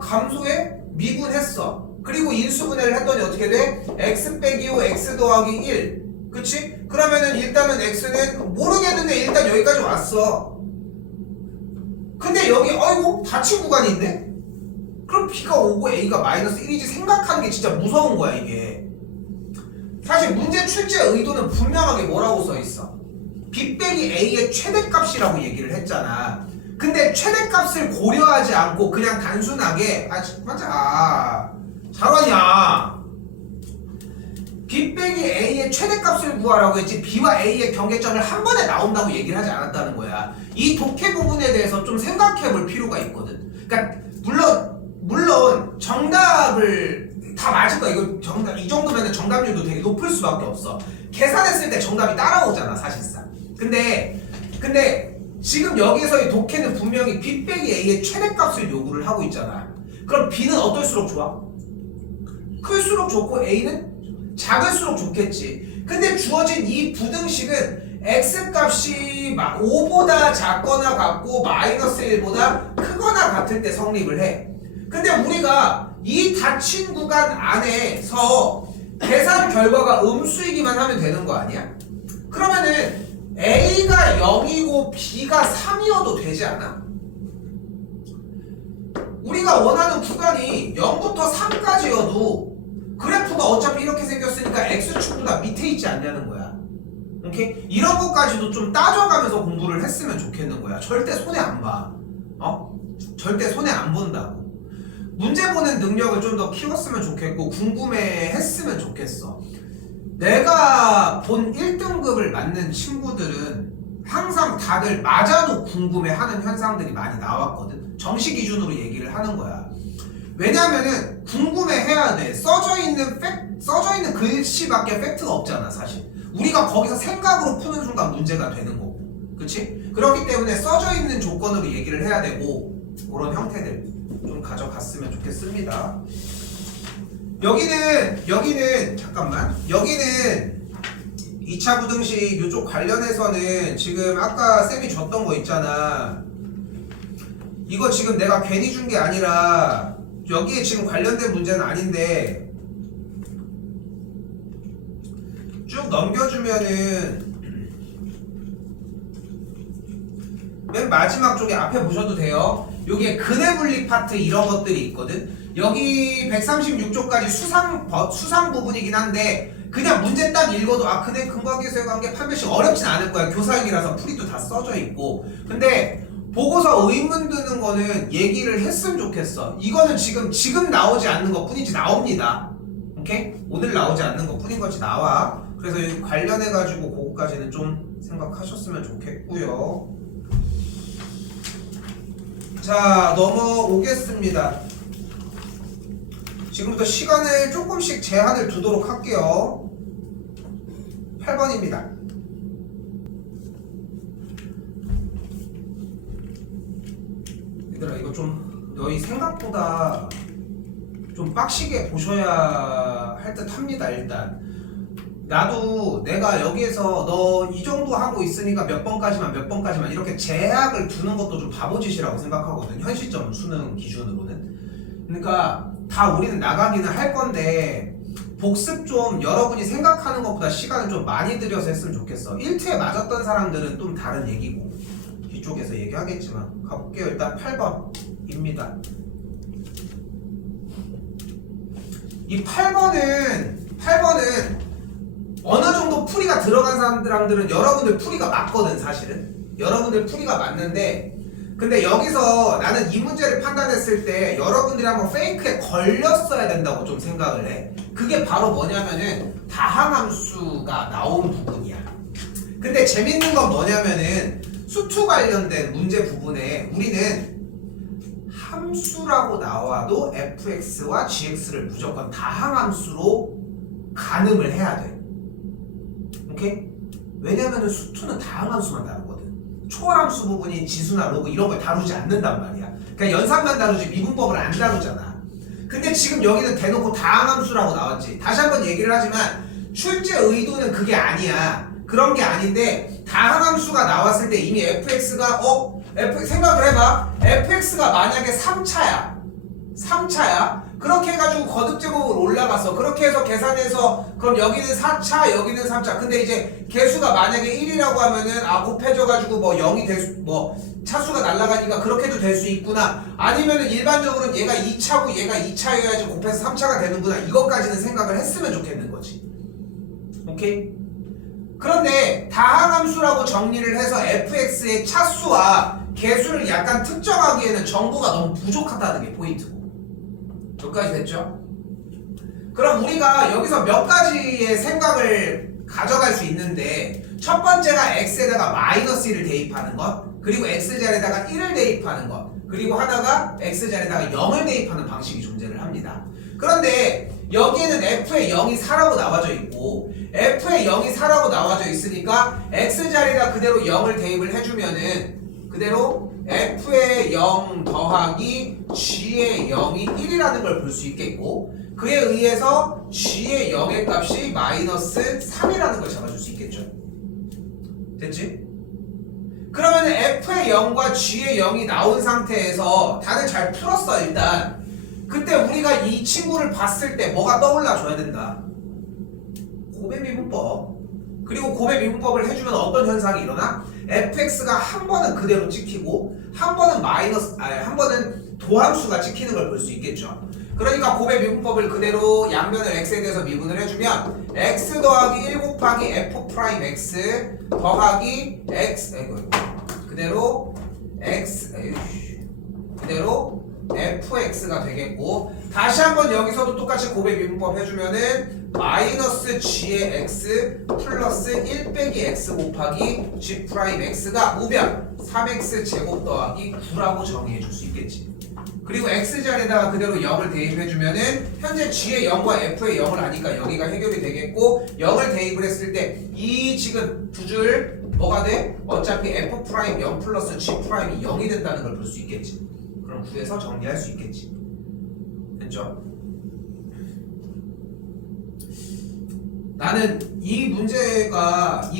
감소해? 미분했어. 그리고 인수분해를 했더니 어떻게 돼? x 빼기 5 x 더하기 1. 그치? 그러면은 일단은 x는 모르겠는데 일단 여기까지 왔어. 근데 여기 어이구 닫힌 구간이 있네? 그럼 b가 5고 a가 마이너스 1이지 생각하는 게 진짜 무서운 거야 이게. 사실 문제 출제 의도는 분명하게 뭐라고 써있어? b 빼기 a의 최대값이라고 얘기를 했잖아. 근데 최대값을 고려하지 않고 그냥 단순하게 잘 왔냐? b 빼기 a의 최대값을 구하라고 했지 b와 a의 경계점을 한 번에 나온다고 얘기를 하지 않았다는 거야. 이 독해 부분에 대해서 좀 생각해 볼 필요가 있거든. 그러니까 물론 정답을 다 맞을 거야. 이거 정답 이 정도면 정답률도 되게 높을 수밖에 없어. 계산했을 때 정답이 따라오잖아 사실상. 근데 지금 여기서의 독해는 분명히 b 빼기 a의 최대값을 요구를 하고 있잖아. 그럼 b는 어떨수록 좋아? 클수록 좋고 a는 작을수록 좋겠지. 근데 주어진 이 부등식은 x값이 5보다 작거나 같고 마이너스 1보다 크거나 같을 때 성립을 해. 근데 우리가 이 닫힌 구간 안에서 계산 결과가 음수이기만 하면 되는 거 아니야? 그러면은 a가 0이고 b가 3이어도 되지 않아? 우리가 원하는 구간이 0부터 3까지여도 그래프가 어차피 이렇게 생겼으니까 x축보다 밑에 있지 않냐는 거야. 오케이? 이런 것까지도 좀 따져가면서 공부를 했으면 좋겠는 거야. 절대 손해 안 봐. 절대 손해 안 본다고. 문제 보는 능력을 좀 더 키웠으면 좋겠고 궁금해 했으면 좋겠어. 내가 본 1등급을 맞는 친구들은 항상 다들 맞아도 궁금해하는 현상들이 많이 나왔거든. 정시 기준으로 얘기를 하는 거야. 왜냐면은 궁금해해야 돼. 써져 있는 글씨밖에 팩트가 없잖아 사실. 우리가 거기서 생각으로 푸는 순간 문제가 되는 거고, 그치? 그렇기 때문에 써져 있는 조건으로 얘기를 해야 되고 그런 형태들 좀 가져갔으면 좋겠습니다. 여기는 잠깐만. 여기는 2차 부등식 이쪽 관련해서는 지금 아까 쌤이 줬던 거 있잖아. 이거 지금 내가 괜히 준 게 아니라 여기에 지금 관련된 문제는 아닌데 쭉 넘겨주면은 맨 마지막 쪽에 앞에 보셔도 돼요. 여기에 근해분리 파트 이런 것들이 있거든. 여기 136쪽까지 수상 부분이긴 한데 그냥 문제 딱 읽어도 근해 근거계수의 관계 판별식 어렵진 않을 거야. 교사형이라서 풀이도 다 써져 있고. 근데 보고서 의문 드는 거는 얘기를 했으면 좋겠어. 이거는 지금 나오지 않는 것 뿐이지 나옵니다. 오케이? 오늘 나오지 않는 것 뿐인 거지 나와. 그래서 여기 관련해가지고 그거까지는 좀 생각하셨으면 좋겠고요. 자, 넘어오겠습니다. 지금부터 시간을 조금씩 제한을 두도록 할게요. 8번입니다. 얘들아 이거 좀 너희 생각보다 좀 빡시게 보셔야 할 듯 합니다. 일단 나도 내가 여기에서 너 이 정도 하고 있으니까 몇 번까지만 이렇게 제약을 두는 것도 좀 바보짓이라고 생각하거든. 현 시점 수능 기준으로는. 그러니까 다 우리는 나가기는 할 건데 복습 좀 여러분이 생각하는 것보다 시간을 좀 많이 들여서 했으면 좋겠어. 1트에 맞았던 사람들은 좀 다른 얘기고 뒤쪽에서 얘기하겠지만 가볼게요. 일단 8번입니다. 이 8번은 어느 정도 풀이가 들어간 사람들은 여러분들 풀이가 맞거든. 사실은 여러분들 풀이가 맞는데 근데 여기서 나는 이 문제를 판단했을 때 여러분들이 한번 페이크에 걸렸어야 된다고 좀 생각을 해. 그게 바로 뭐냐면은 다항함수가 나온 부분이야. 근데 재밌는 건 뭐냐면은 수투 관련된 문제 부분에 우리는 함수라고 나와도 fx와 gx를 무조건 다항함수로 가늠을 해야 돼. 오케이? 왜냐면은 수투는 다항함수만 다루거든. 초월함수 부분인 지수나 로그 이런 걸 다루지 않는단 말이야. 그러니까 연산만 다루지 미분법을 안 다루잖아. 근데 지금 여기는 대놓고 다항함수라고 나왔지. 다시 한번 얘기를 하지만 출제 의도는 그게 아니야. 그런 게 아닌데 다항함수가 나왔을 때 이미 fx가 생각을 해봐. fx가 만약에 3차야. 그렇게 해가지고 거듭제곱으로 올라갔어. 그렇게 해서 계산해서 그럼 여기는 4차, 여기는 3차. 근데 이제 개수가 만약에 1이라고 하면은 곱해져가지고 뭐 0이 차수가 날아가니까 그렇게도 될 수 있구나. 아니면은 일반적으로는 얘가 2차고 얘가 2차여야지 곱해서 3차가 되는구나. 이것까지는 생각을 했으면 좋겠는 거지. 오케이? 그런데 다항함수라고 정리를 해서 fx의 차수와 개수를 약간 특정하기에는 정보가 너무 부족하다는 게 포인트고. 여기까지 됐죠? 그럼 우리가 여기서 몇 가지의 생각을 가져갈 수 있는데 첫 번째가 x에다가 마이너스 1을 대입하는 것, 그리고 x자리에다가 1을 대입하는 것, 그리고 하다가 x자리에다가 0을 대입하는 방식이 존재를 합니다. 그런데 여기에는 f의 0이 4라고 나와져 있고 f의 0이 4라고 나와져 있으니까 x자리에다 그대로 0을 대입을 해주면은 그대로 f의 0 더하기 g의 0이 1이라는 걸 볼 수 있겠고, 그에 의해서 g의 0의 값이 마이너스 3이라는 걸 잡아줄 수 있겠죠. 됐지? 그러면 f의 0과 g의 0이 나온 상태에서 다들 잘 풀었어. 일단 그때 우리가 이 친구를 봤을 때 뭐가 떠올라줘야 된다? 곱의 미분법. 그리고 곱의 미분법을 해주면 어떤 현상이 일어나? fx가 한 번은 그대로 찍히고 한 번은 한 번은 도함수가 찍히는 걸 볼 수 있겠죠. 그러니까 곱의 미분법을 그대로 양변을 x에 대해서 미분을 해주면 x 더하기 1 곱하기 f'x 더하기 x 그대로 fx가 되겠고, 다시 한번 여기서도 똑같이 곱의 미분법 해주면은 마이너스 g의 x 플러스 1 빼기 x 곱하기 g 프라임 x가 우변 3x 제곱 더하기 9라고 정의해 줄 수 있겠지. 그리고 x자리에다가 그대로 0을 대입해주면은 현재 g의 0과 f의 0을 아니까 여기가 해결이 되겠고, 0을 대입을 했을 때 이 지금 두 줄 뭐가 돼? 어차피 f 프라임 0 플러스 g 프라임이 0이 된다는 걸 볼 수 있겠지. 그럼 구에서 정리할 수 있겠지. 됐죠? 나는 이 문제가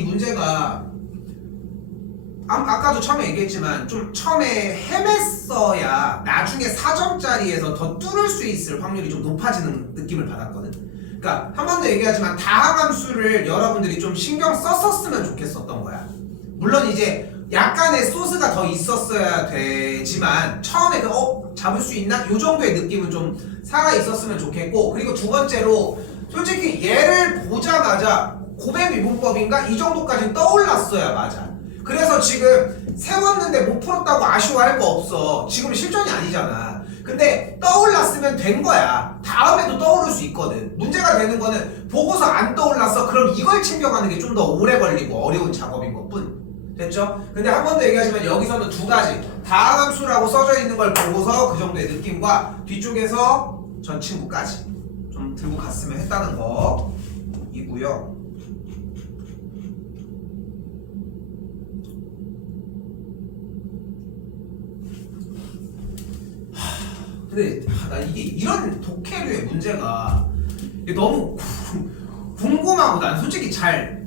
아까도 처음에 얘기했지만 좀 처음에 헤맸어야 나중에 4점짜리에서 더 뚫을 수 있을 확률이 좀 높아지는 느낌을 받았거든. 그러니까 한 번 더 얘기하지만 다항함수를 여러분들이 좀 신경 썼었으면 좋겠었던 거야. 물론 이제 약간의 소스가 더 있었어야 되지만 처음에 잡을 수 있나? 요 정도의 느낌은 좀 살아 있었으면 좋겠고, 그리고 두 번째로 솔직히 얘를 보자마자 곱의 미분법인가? 이 정도까지는 떠올랐어야 맞아. 그래서 지금 세웠는데 못 풀었다고 아쉬워할 거 없어. 지금 실전이 아니잖아. 근데 떠올랐으면 된 거야. 다음에도 떠오를 수 있거든. 문제가 되는 거는 보고서 안 떠올랐어. 그럼 이걸 챙겨가는 게 좀 더 오래 걸리고 어려운 작업인 것뿐. 됐죠? 근데 한 번 더 얘기하지만 여기서는 두 가지 다항함수라고 써져 있는 걸 보고서 그 정도의 느낌과 뒤쪽에서 전 친구까지 좀 들고 갔으면 했다는 거 이고요. 근데 나 이게 이런 독해류의 문제가 너무 궁금하고 난 솔직히 잘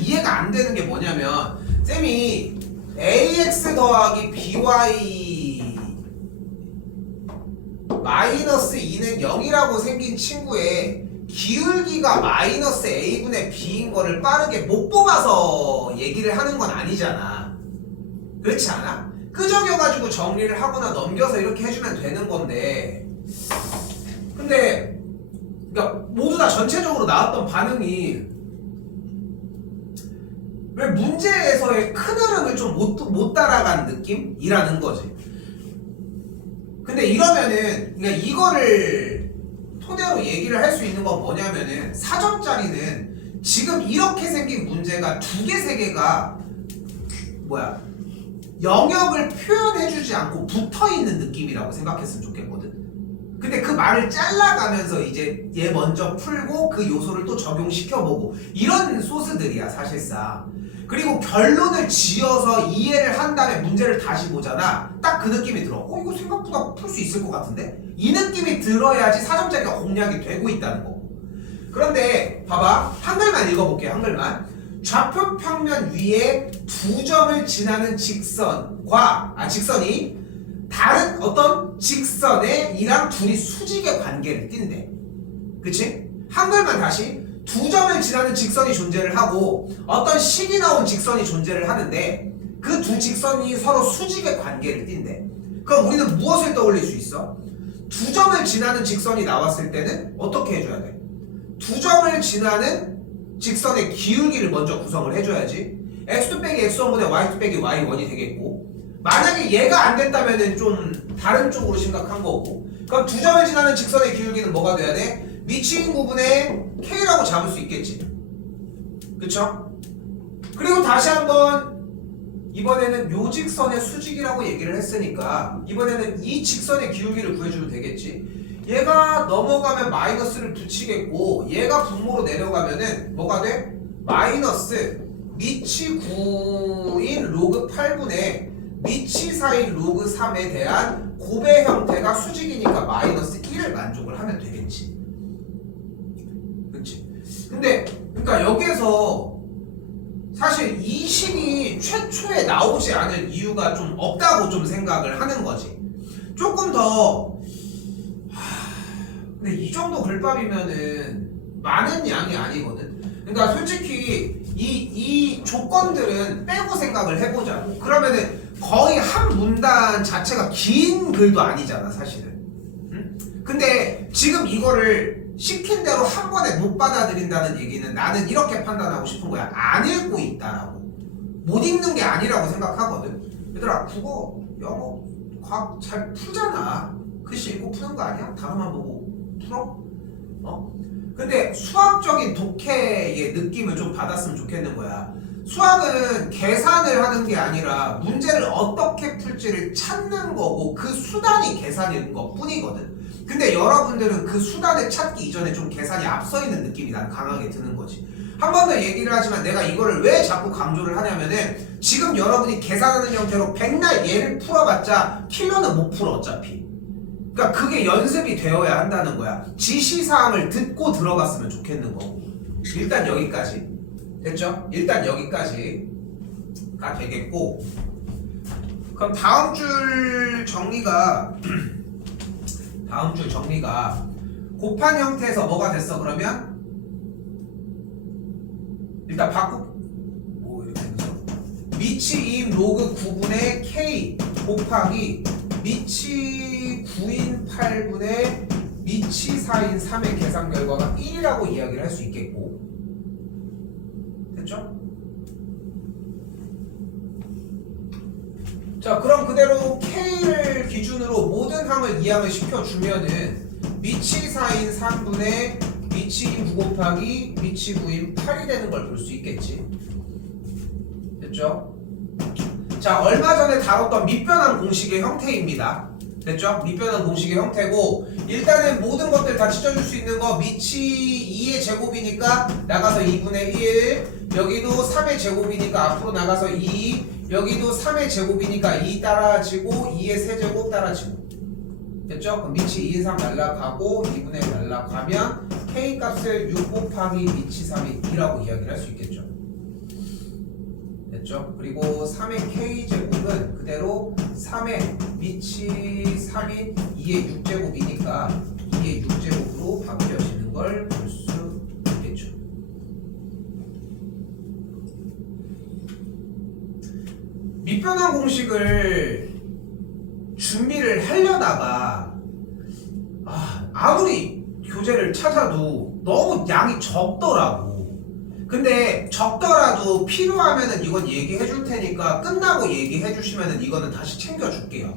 이해가 안 되는 게 뭐냐면, 쌤이 ax 더하기 by 마이너스 2는 0이라고 생긴 친구의 기울기가 마이너스 a분의 b인 거를 빠르게 못 뽑아서 얘기를 하는 건 아니잖아. 그렇지 않아? 끄적여가지고 정리를 하거나 넘겨서 이렇게 해주면 되는 건데, 근데 그러니까 모두 다 전체적으로 나왔던 반응이 왜 문제에서의 큰 흐름을 좀 못 따라간 느낌이라는 거지. 근데 이러면은 그러니까 이거를 토대로 얘기를 할 수 있는 건 뭐냐면은 4점짜리는 지금 이렇게 생긴 문제가 2개, 3개가 영역을 표현해주지 않고 붙어있는 느낌이라고 생각했으면 좋겠거든. 근데 그 말을 잘라가면서 이제 얘 먼저 풀고 그 요소를 또 적용시켜보고 이런 소스들이야 사실상. 그리고 결론을 지어서 이해를 한 다음에 문제를 다시 보잖아. 딱 그 느낌이 들어. 이거 생각보다 풀 수 있을 것 같은데? 이 느낌이 들어야지 4점짜리가 공략이 되고 있다는 거. 그런데 봐봐, 한글만 읽어볼게요. 한글만. 좌표 평면 위에 두 점을 지나는 직선이 다른 어떤 직선에 이랑 둘이 수직의 관계를 띈대. 그치? 한글만 다시 두 점을 지나는 직선이 존재를 하고 어떤 식이 나온 직선이 존재를 하는데 그 두 직선이 서로 수직의 관계를 띈대. 그럼 우리는 무엇을 떠올릴 수 있어? 두 점을 지나는 직선이 나왔을 때는 어떻게 해줘야 돼? 두 점을 지나는 직선의 기울기를 먼저 구성을 해줘야지. x2 빼기 x1분의 y2 빼기 y1이 되겠고, 만약에 얘가 안 됐다면은 좀 다른 쪽으로 심각한 거고, 그럼 두 점을 지나는 직선의 기울기는 뭐가 돼야 돼? 미치인 구분의 k라고 잡을 수 있겠지. 그쵸? 그리고 다시 한번 이번에는 요 직선의 수직이라고 얘기를 했으니까 이번에는 이 직선의 기울기를 구해주면 되겠지. 얘가 넘어가면 마이너스를 붙이겠고 얘가 분모로 내려가면은 뭐가 돼? 마이너스 미치 9인 로그 8분의 미치 4인 로그 3에 대한 곱의 형태가 수직이니까 마이너스 1을 만족을 하면 되겠지. 그치? 근데 그러니까 여기에서 사실 이 식이 최초에 나오지 않을 이유가 좀 없다고 좀 생각을 하는 거지. 조금 더 근데 이 정도 글밥이면은 많은 양이 아니거든. 그러니까 솔직히 이 조건들은 빼고 생각을 해보자고. 그러면은 거의 한 문단 자체가 긴 글도 아니잖아 사실은. 응? 근데 지금 이거를 시킨 대로 한 번에 못 받아들인다는 얘기는 나는 이렇게 판단하고 싶은 거야. 안 읽고 있다라고. 못 읽는 게 아니라고 생각하거든. 얘들아 국어, 영어, 과학 잘 풀잖아. 글씨 읽고 푸는 거 아니야? 단어만 보고 풀어? 근데 수학적인 독해의 느낌을 좀 받았으면 좋겠는 거야. 수학은 계산을 하는 게 아니라 문제를 어떻게 풀지를 찾는 거고 그 수단이 계산인 것 뿐이거든. 근데 여러분들은 그 수단을 찾기 이전에 좀 계산이 앞서 있는 느낌이 난 강하게 드는 거지. 한 번 더 얘기를 하지만 내가 이거를 왜 자꾸 강조를 하냐면은 지금 여러분이 계산하는 형태로 백날 얘를 풀어봤자 킬러는 못 풀어 어차피. 그러니까 그게 연습이 되어야 한다는 거야. 지시사항을 듣고 들어갔으면 좋겠는 거고. 일단 여기까지 됐죠? 일단 여기까지가 되겠고, 그럼 다음 줄 정리가 곱한 형태에서 뭐가 됐어? 그러면 일단 뭐 이렇게 해서 미치 2인 로그 9분의 k 곱하기 미치 9인 8분의 미치 4인 3의 계산 결과가 1이라고 이야기를 할 수 있겠고, 됐죠? 자, 그럼 그대로 k를 기준으로 모든 항을 이항을 시켜주면은 미치 4인 3분의 미치 2인 9 곱하기 미치 9인 8이 되는 걸 볼 수 있겠지. 됐죠? 자, 얼마 전에 다뤘던 밑변환 공식의 형태입니다. 됐죠? 밑변환 공식의 형태고, 일단은 모든 것들 다 찢어줄 수 있는 거 미치 2의 제곱이니까 나가서 2분의 1, 여기도 3의 제곱이니까 앞으로 나가서 2, 여기도 3의 제곱이니까 2 따라지고 2의 세제곱 따라지고. 됐죠? 그럼 미치 2인 3 날라가고 2분의 1 날라가면 k 값을 6 곱하기 미치 3이 2라고 이야기를 할 수 있겠죠. 됐죠? 그리고 3의 k제곱은 그대로 3의 미치 3인 2의 6제곱이니까 2의 6제곱으로 바뀌어지는 걸 볼 수 있겠죠. 밑변환 공식을 준비를 하려다가 아무리 교재를 찾아도 너무 양이 적더라고. 근데 적더라도 필요하면은 이건 얘기해 줄 테니까 끝나고 얘기해 주시면은 이거는 다시 챙겨 줄게요.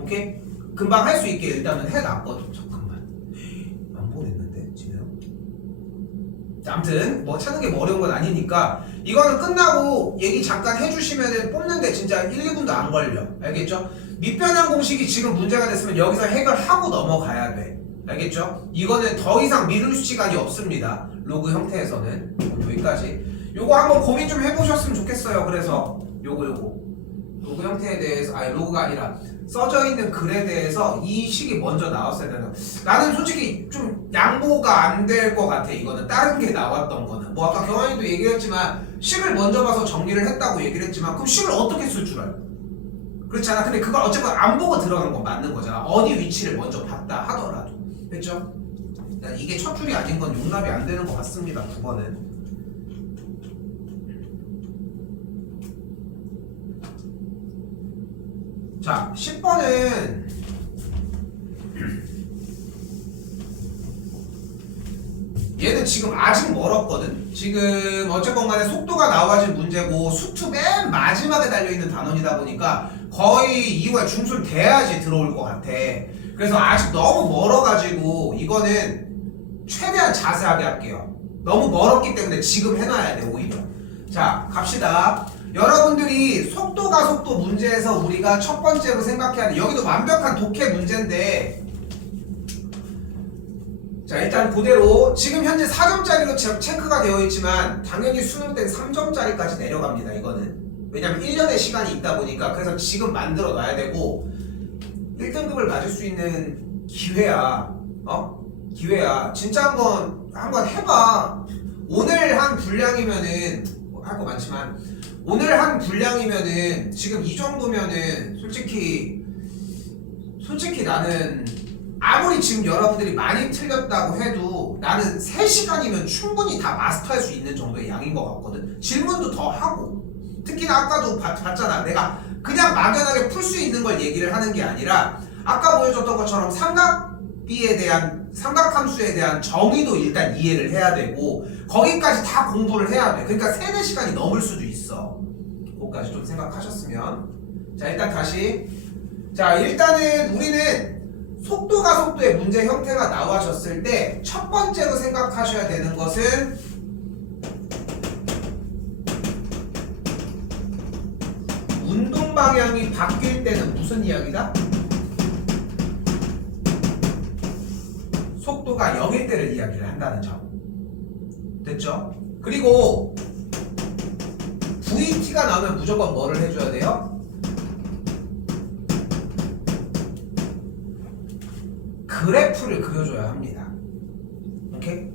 오케이? 금방 할 수 있게 일단은 해놨거든. 잠깐만. 안 보냈는데 지금. 아무튼 뭐 찾는 게 뭐 어려운 건 아니니까 이거는 끝나고 얘기 잠깐 해주시면은 뽑는데 진짜 1, 2분도 안 걸려. 알겠죠? 밑변환 공식이 지금 문제가 됐으면 여기서 해결하고 넘어가야 돼. 알겠죠? 이거는 더 이상 미룰 시간이 없습니다. 로그 형태에서는. 여기까지. 요거 한번 고민 좀 해보셨으면 좋겠어요. 그래서 요거 로그 형태에 대해서, 아니 로그가 아니라 써져 있는 글에 대해서 이 식이 먼저 나왔어야 되는 거야. 나는 솔직히 좀 양보가 안 될 것 같아. 이거는 다른 게 나왔던 거는 뭐 아까 경환이도 얘기를 했지만 식을 먼저 봐서 정리를 했다고 얘기를 했지만 그럼 식을 어떻게 쓸 줄 알고 그렇잖아. 근데 그걸 어쨌건 안 보고 들어간 건 맞는 거잖아. 어디 위치를 먼저 봤다 하더라도 그렇죠? 이게 첫 줄이 아닌 건 용납이 안 되는 것 같습니다. 9번은 자, 10번은 얘는 지금 아직 멀었거든. 지금 어쨌건 간에 속도가 나와진 문제고 수투 맨 마지막에 달려있는 단원이다 보니까 거의 2월 중순 돼야지 들어올 것 같아. 그래서 아직 너무 멀어가지고 이거는 최대한 자세하게 할게요. 너무 멀었기 때문에 지금 해놔야 돼 오히려. 자, 갑시다. 여러분들이 속도 가속도 문제에서 우리가 첫 번째로 생각해야 돼. 여기도 완벽한 독해 문제인데 자, 일단 그대로 지금 현재 4점짜리로 체크가 되어 있지만 당연히 수능 때는 3점짜리까지 내려갑니다. 이거는 왜냐면 1년의 시간이 있다 보니까. 그래서 지금 만들어 놔야 되고 1등급을 맞을 수 있는 기회야. 기회야. 진짜 한번 해봐. 오늘 한 분량이면은 할 거 많지만 오늘 한 분량이면은 지금 이 정도면은 솔직히 나는 아무리 지금 여러분들이 많이 틀렸다고 해도 나는 3시간이면 충분히 다 마스터할 수 있는 정도의 양인 것 같거든. 질문도 더 하고 특히나 아까도 봤잖아. 내가 그냥 막연하게 풀 수 있는 걸 얘기를 하는 게 아니라 아까 보여줬던 것처럼 삼각함수에 대한 정의도 일단 이해를 해야 되고 거기까지 다 공부를 해야 돼. 그러니까 3-4시간이 넘을 수도 있어. 그거까지 좀 생각하셨으면. 자, 일단 다시. 자, 일단은 우리는 속도 가속도의 문제 형태가 나와졌을 때 첫 번째로 생각하셔야 되는 것은 운동 방향이 바뀔 때는 무슨 이야기다? 속도가 0일 때를 이야기를 한다는 점. 됐죠? 그리고 VT가 나오면 무조건 뭐를 해줘야 돼요? 그래프를 그려줘야 합니다. 오케이?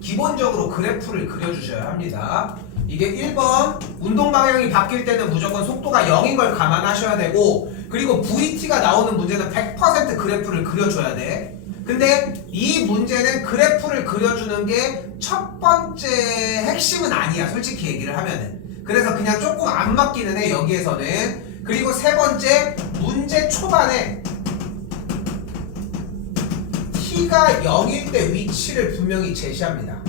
기본적으로 그래프를 그려주셔야 합니다. 이게 1번 운동 방향이 바뀔 때는 무조건 속도가 0인 걸 감안하셔야 되고 그리고 VT가 나오는 문제는 100% 그래프를 그려줘야 돼. 근데 이 문제는 그래프를 그려주는 게 첫 번째 핵심은 아니야. 솔직히 얘기를 하면은. 그래서 그냥 조금 안 맞기는 해 여기에서는. 그리고 세 번째 문제 초반에 t가 0일 때 위치를 분명히 제시합니다.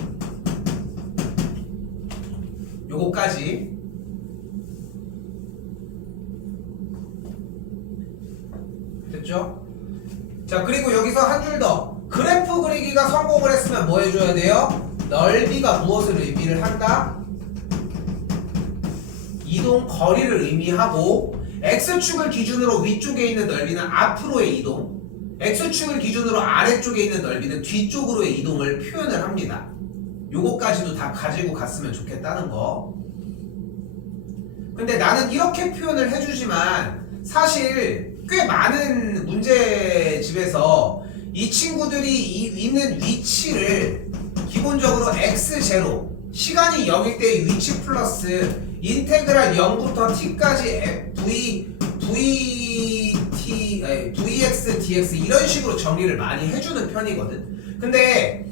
요거까지. 됐죠? 자, 그리고 여기서 한 줄 더. 그래프 그리기가 성공을 했으면 뭐 해줘야 돼요? 넓이가 무엇을 의미를 한다? 이동 거리를 의미하고 X축을 기준으로 위쪽에 있는 넓이는 앞으로의 이동, X축을 기준으로 아래쪽에 있는 넓이는 뒤쪽으로의 이동을 표현을 합니다. 요거까지도 다 가지고 갔으면 좋겠다는 거. 근데 나는 이렇게 표현을 해주지만 사실 꽤 많은 문제집에서 이 친구들이 있는 위치를 기본적으로 x0 시간이 0일 때의 위치 플러스 인테그랄 0부터 t까지 vx dx 이런 식으로 정리를 많이 해주는 편이거든. 근데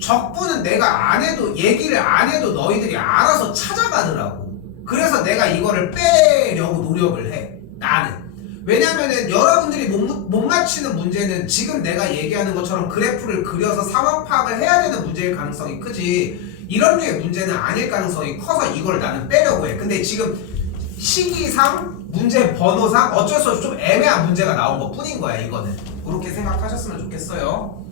적분은 내가 안 해도 얘기를 안 해도 너희들이 알아서 찾아가더라고. 그래서 내가 이거를 빼려고 노력을 해. 나는. 왜냐면은 여러분들이 못 맞히는 문제는 지금 내가 얘기하는 것처럼 그래프를 그려서 상황 파악을 해야 되는 문제일 가능성이 크지 이런 류의 문제는 아닐 가능성이 커서 이걸 나는 빼려고 해. 근데 지금 시기상 문제 번호상 어쩔 수 없이 좀 애매한 문제가 나온 것 뿐인 거야. 이거는 그렇게 생각하셨으면 좋겠어요.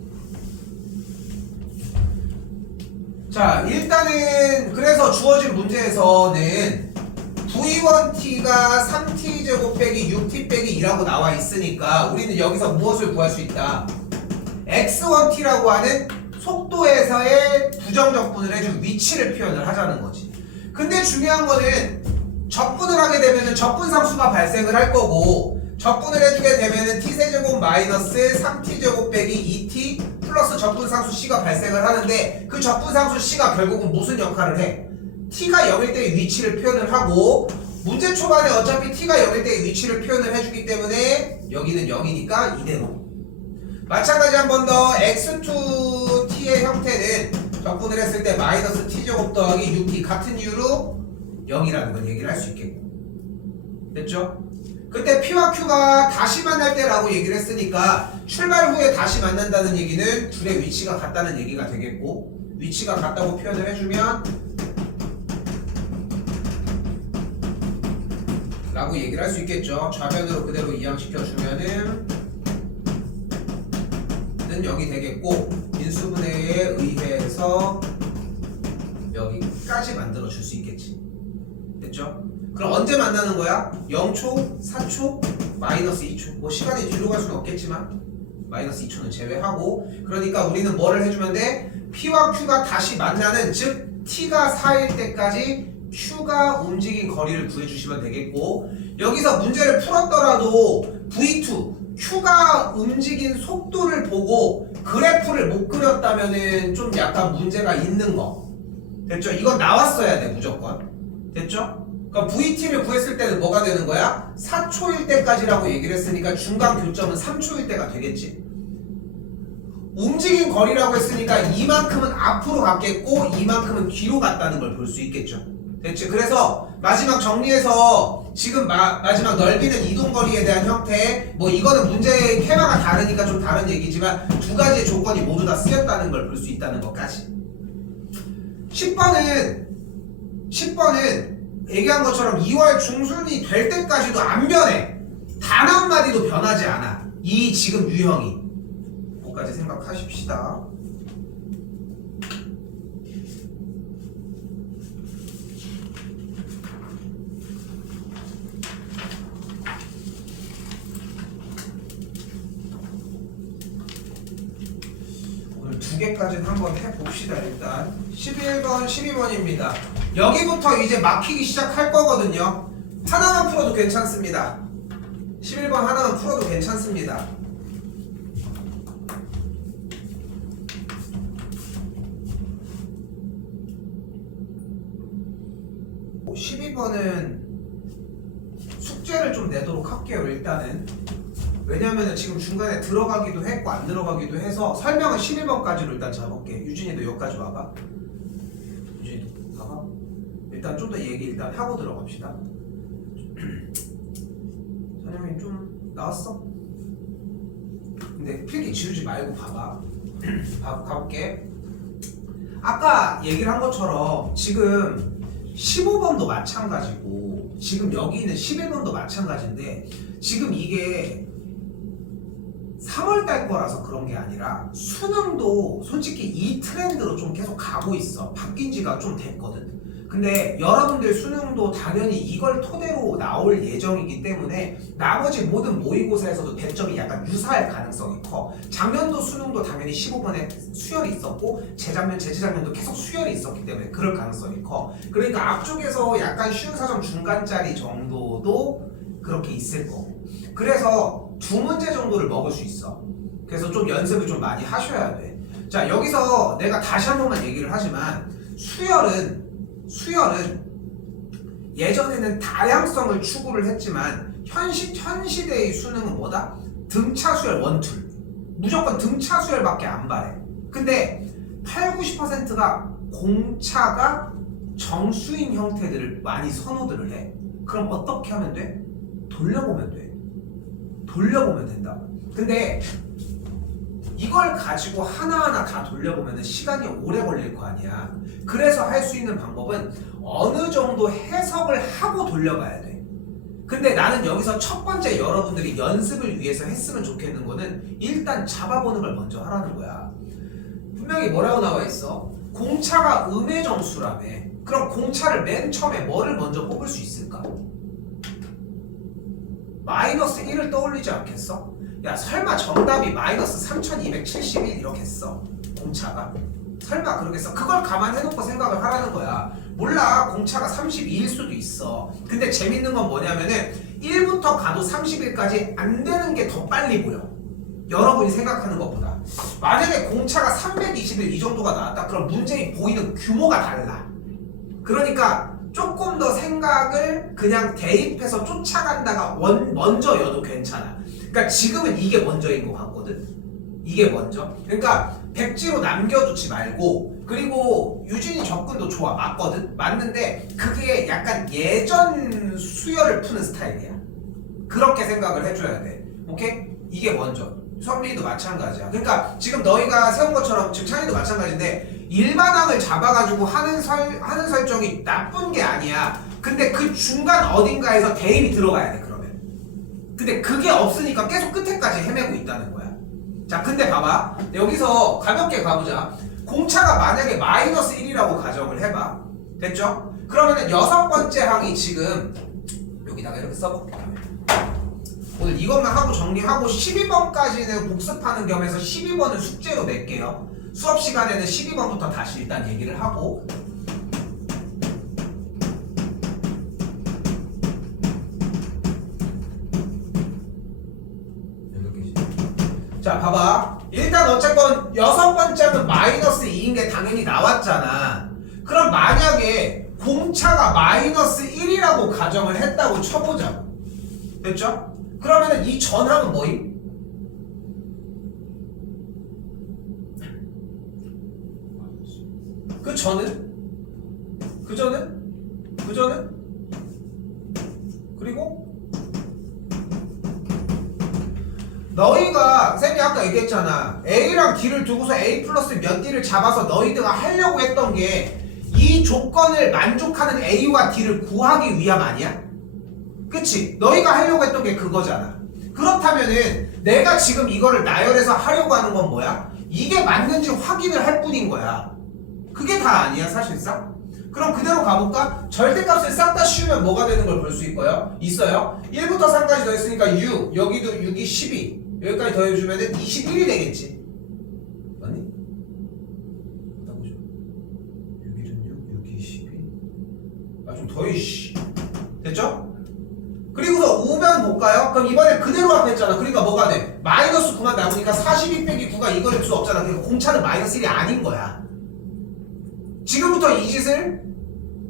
자, 일단은 그래서 주어진 문제에서는 V1t가 3t제곱 빼기 6t 빼기 2라고 나와 있으니까 우리는 여기서 무엇을 구할 수 있다? x1t라고 하는 속도에서의 부정적분을 해준 위치를 표현을 하자는 거지. 근데 중요한 거는 적분을 하게 되면 적분상수가 발생을 할 거고 적분을 해주게 되면은 t세제곱 마이너스 3t제곱 빼기 2t 플러스 적분상수 c가 발생을 하는데 그 적분상수 c가 결국은 무슨 역할을 해? t가 0일 때의 위치를 표현을 하고 문제 초반에 어차피 t가 0일 때의 위치를 표현을 해주기 때문에 여기는 0이니까 이대로. 마찬가지 한 번 더 x2t의 형태는 적분을 했을 때 마이너스 t제곱 더하기 6t 같은 이유로 0이라는 건 얘기를 할 수 있겠고. 됐죠? 그때 P와 Q가 다시 만날 때라고 얘기를 했으니까 출발 후에 다시 만난다는 얘기는 둘의 위치가 같다는 얘기가 되겠고 위치가 같다고 표현을 해주면 라고 얘기를 할 수 있겠죠. 좌변으로 그대로 이항시켜주면은 는 0이 되겠고 인수분해에 의해서 여기까지 만들어 줄 수 있겠지. 됐죠? 그럼 언제 만나는 거야? 0초, 4초, 마이너스 2초. 뭐 시간이 뒤로 갈 수는 없겠지만 마이너스 2초는 제외하고 그러니까 우리는 뭐를 해주면 돼? P와 Q가 다시 만나는 즉 T가 4일 때까지 Q가 움직인 거리를 구해주시면 되겠고 여기서 문제를 풀었더라도 V2 Q가 움직인 속도를 보고 그래프를 못 그렸다면은 좀 약간 문제가 있는 거. 됐죠? 이건 나왔어야 돼 무조건. 됐죠? 그럼 VT를 구했을 때는 뭐가 되는 거야? 4초일 때까지라고 얘기를 했으니까 중간 교점은 3초일 때가 되겠지. 움직인 거리라고 했으니까 이만큼은 앞으로 갔겠고 이만큼은 뒤로 갔다는 걸 볼 수 있겠죠. 됐지? 그래서 마지막 정리해서 지금 마지막 넓이는 이동거리에 대한 형태 뭐 이거는 문제의 테마가 다르니까 좀 다른 얘기지만 두 가지의 조건이 모두 다 쓰였다는 걸 볼 수 있다는 것까지. 10번은 얘기한 것처럼 2월 중순이 될 때까지도 안 변해. 단 한마디도 변하지 않아. 이 지금 유형이. 그거까지 생각하십시다. 오늘 두 개까지는 한번 해봅시다. 일단 11번, 12번입니다. 여기부터 이제 막히기 시작할 거거든요. 하나만 풀어도 괜찮습니다. 11번 하나만 풀어도 괜찮습니다. 12번은 숙제를 좀 내도록 할게요. 일단은 왜냐면은 지금 중간에 들어가기도 했고 안 들어가기도 해서 설명은 11번까지로 일단 잡을게. 유진이도 여기까지 와봐. 유진이도 봐봐. 일단 좀 더 얘기 일단 하고 들어갑시다. 선영이 좀 나왔어? 근데 필기 지우지 말고 봐봐. 가볼게. 아까 얘기를 한 것처럼 지금 15번도 마찬가지고 지금 여기 있는 11번도 마찬가지인데 지금 이게 3월달 거라서 그런 게 아니라 수능도 솔직히 이 트렌드로 좀 계속 가고 있어. 바뀐 지가 좀 됐거든. 근데 여러분들 수능도 당연히 이걸 토대로 나올 예정이기 때문에 나머지 모든 모의고사에서도 배점이 약간 유사할 가능성이 커. 작년도 수능도 당연히 15번에 수열이 있었고 재작년, 재재작년도 계속 수열이 있었기 때문에 그럴 가능성이 커. 그러니까 앞쪽에서 약간 쉬운 사정 중간짜리 정도도 그렇게 있을 거고. 그래서 두 문제 정도를 먹을 수 있어. 그래서 좀 연습을 좀 많이 하셔야 돼. 자, 여기서 내가 다시 한 번만 얘기를 하지만 수열은 예전에는 다양성을 추구를 했지만 현 시대의 수능은 뭐다? 등차 수열 원툴. 무조건 등차 수열밖에 안 바래. 근데 80~90%가 공차가 정수인 형태들을 많이 선호들을 해. 그럼 어떻게 하면 돼? 돌려보면 돼. 돌려보면 된다. 근데 이걸 가지고 하나하나 다 돌려보면 시간이 오래 걸릴 거 아니야. 그래서 할 수 있는 방법은 어느 정도 해석을 하고 돌려봐야 돼. 근데 나는 여기서 첫 번째 여러분들이 연습을 위해서 했으면 좋겠는 거는 일단 잡아보는 걸 먼저 하라는 거야. 분명히 뭐라고 나와 있어? 공차가 음의 정수라며. 그럼 공차를 맨 처음에 뭐를 먼저 뽑을 수 있을까? 마이너스 1을 떠올리지 않겠어? 야, 설마 정답이 마이너스 3271 이렇게 써? 공차가? 설마 그러겠어? 그걸 감안해놓고 생각을 하라는 거야. 몰라, 공차가 32일 수도 있어. 근데 재밌는 건 뭐냐면은 1부터 가도 30일까지 안 되는 게 더 빨리 보여. 여러분이 생각하는 것보다. 만약에 공차가 320일 이 정도가 나왔다. 그럼 문제의 보이는 규모가 달라. 그러니까 조금 더 생각을 그냥 대입해서 쫓아간다가 먼저여도 괜찮아. 그러니까 지금은 이게 먼저인 것 같거든. 이게 먼저. 그러니까 백지로 남겨두지 말고, 그리고 유진이 접근도 좋아. 맞거든. 맞는데 그게 약간 예전 수열을 푸는 스타일이야. 그렇게 생각을 해줘야 돼. 오케이? 이게 먼저. 선민이도 마찬가지야. 그러니까 지금 너희가 세운 것처럼 지금 찬이도 마찬가지인데 일반항을 잡아가지고 하는 설정이 나쁜 게 아니야. 근데 그 중간 어딘가에서 대입이 들어가야 돼. 그러면. 근데 그게 없으니까 계속 끝에까지 헤매고 있다는 거야. 자, 근데 봐봐. 여기서 가볍게 가보자. 공차가 만약에 마이너스 1이라고 가정을 해봐. 됐죠? 그러면은 6번째 항이 지금 여기다가 이렇게 써볼게. 오늘 이것만 하고 정리하고 12번까지는 복습하는 겸해서 12번은 숙제로 낼게요. 수업 시간에는 12번부터 다시 일단 얘기를 하고. 자, 봐봐. 일단 어쨌건 6번째는 마이너스 2인 게 당연히 나왔잖아. 그럼 만약에 공차가 마이너스 1이라고 가정을 했다고 쳐보자. 됐죠? 그러면은 이 전항은 뭐임? 그 전은? 그 전은? 그 전은? 그리고 너희가 쌤이 아까 얘기했잖아. A랑 D를 두고서 A 플러스 몇 D를 잡아서 너희들가 하려고 했던 게 이 조건을 만족하는 A와 D를 구하기 위함 아니야? 그치? 너희가 하려고 했던 게 그거잖아. 그렇다면은 내가 지금 이거를 나열해서 하려고 하는 건 뭐야? 이게 맞는지 확인을 할 뿐인 거야. 그게 다 아니야 사실상? 그럼 그대로 가볼까? 절대값을 싹 다 씌우면 뭐가 되는 걸 볼 수 있어요? 1부터 3까지 더했으니까 6, 여기도 6이 12, 여기까지 더해주면은 21이 되겠지. 맞니? 6, 1은 6, 6이 12. 아 좀 더해. 됐죠? 그리고서 5면 볼까요? 그럼 이번에 그대로 합했잖아. 그러니까 뭐가 돼? 마이너스 9만 남으니까 42 빼기 9가 이거일 수 없잖아. 그러니까 공차는 마이너스 1이 아닌 거야. 지금부터 이 짓을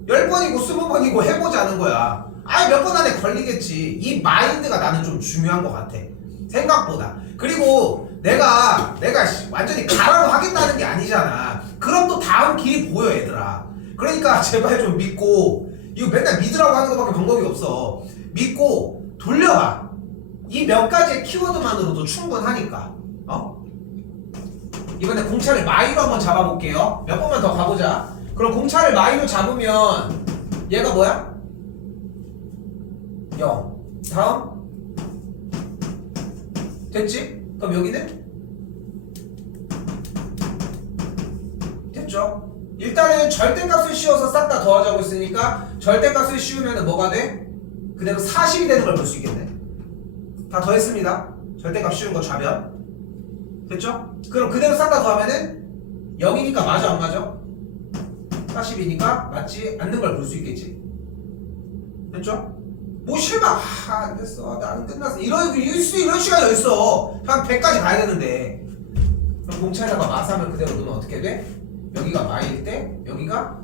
10번이고 20번이고 해보자는 거야. 아예 몇 번 안에 걸리겠지. 이 마인드가 나는 좀 중요한 것 같아. 생각보다. 그리고 내가 완전히 가라고 하겠다는 게 아니잖아. 그럼 또 다음 길이 보여 얘들아. 그러니까 제발 좀 믿고, 이거 맨날 믿으라고 하는 것밖에 방법이 없어. 믿고 돌려봐. 이 몇 가지의 키워드만으로도 충분하니까. 이번에 공차를 마이로 한번 잡아볼게요. 몇 번만 더 가보자. 그럼 공차를 마이로 잡으면 얘가 뭐야? 0. 다음 됐지? 그럼 여기는? 됐죠? 일단은 절대값을 씌워서 싹 다 더하자고 했으니까 절대값을 씌우면 뭐가 돼? 그대로 40이 되는 걸 볼 수 있겠네. 다 더했습니다. 절대값 씌운 거 좌변. 됐죠? 그럼 그대로 싹 다 더하면은 0이니까 맞아 안 맞아? 40이니까 맞지 않는 걸 볼 수 있겠지. 됐죠? 뭐 실망 안 됐어 나는 끝났어 이럴 시간이 어딨어. 한 100까지 가야 되는데. 그럼 공차에다가 마사면 그대로 넣으면 어떻게 돼? 여기가 마일 때 여기가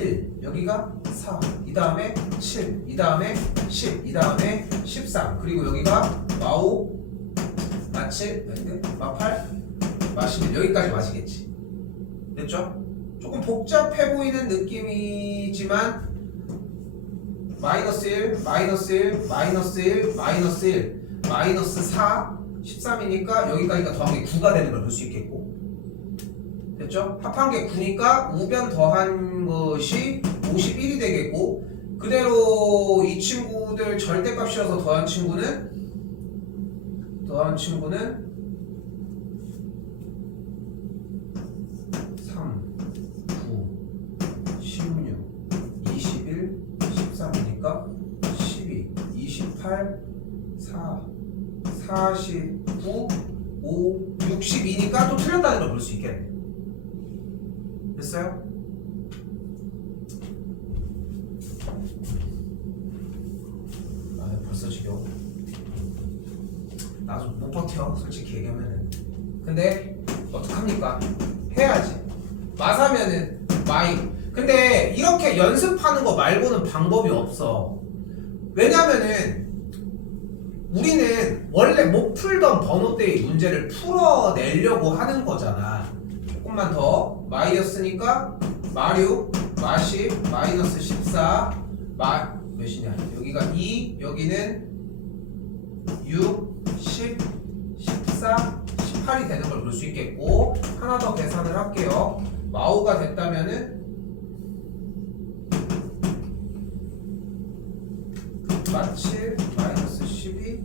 1 여기가 4 이 다음에 7 이 다음에 10 이 다음에 13 그리고 여기가 마5 마7 마8 마11 여기까지 맞이겠지. 됐죠? 조금 복잡해 보이는 느낌이지만 마이너스 1 마이너스 1 마이너스 1 마이너스 1 마이너스 4 13이니까 여기까지가 더한 게 9가 되는 걸 볼 수 있겠고. 됐죠? 합한 게 9니까 우변 더한 것이 51이 되겠고, 그대로 이 친구들 절대값 씌워서 더한 친구는 3, 9, 16, 21, 13이니까 12, 28, 4, 49, 5, 62니까 또 틀렸다는 걸 볼 수 있겠네. 됐어요? 아, 벌써 버텨. 나도 못 버텨 솔직히 얘기하면은. 근데 어떡합니까? 해야지. 마사면은 마이. 근데 이렇게 연습하는 거 말고는 방법이 없어. 왜냐면은 우리는 원래 못 풀던 번호대의 문제를 풀어내려고 하는 거잖아. 조금만 더. 마이였으니까 마6, 마10, 마이너스 14, 몇이냐? 여기가 2, 여기는 6, 10, 14, 18이 되는 걸 볼 수 있겠고, 하나 더 계산을 할게요. 마5가 됐다면은 마7, 마이너스 12,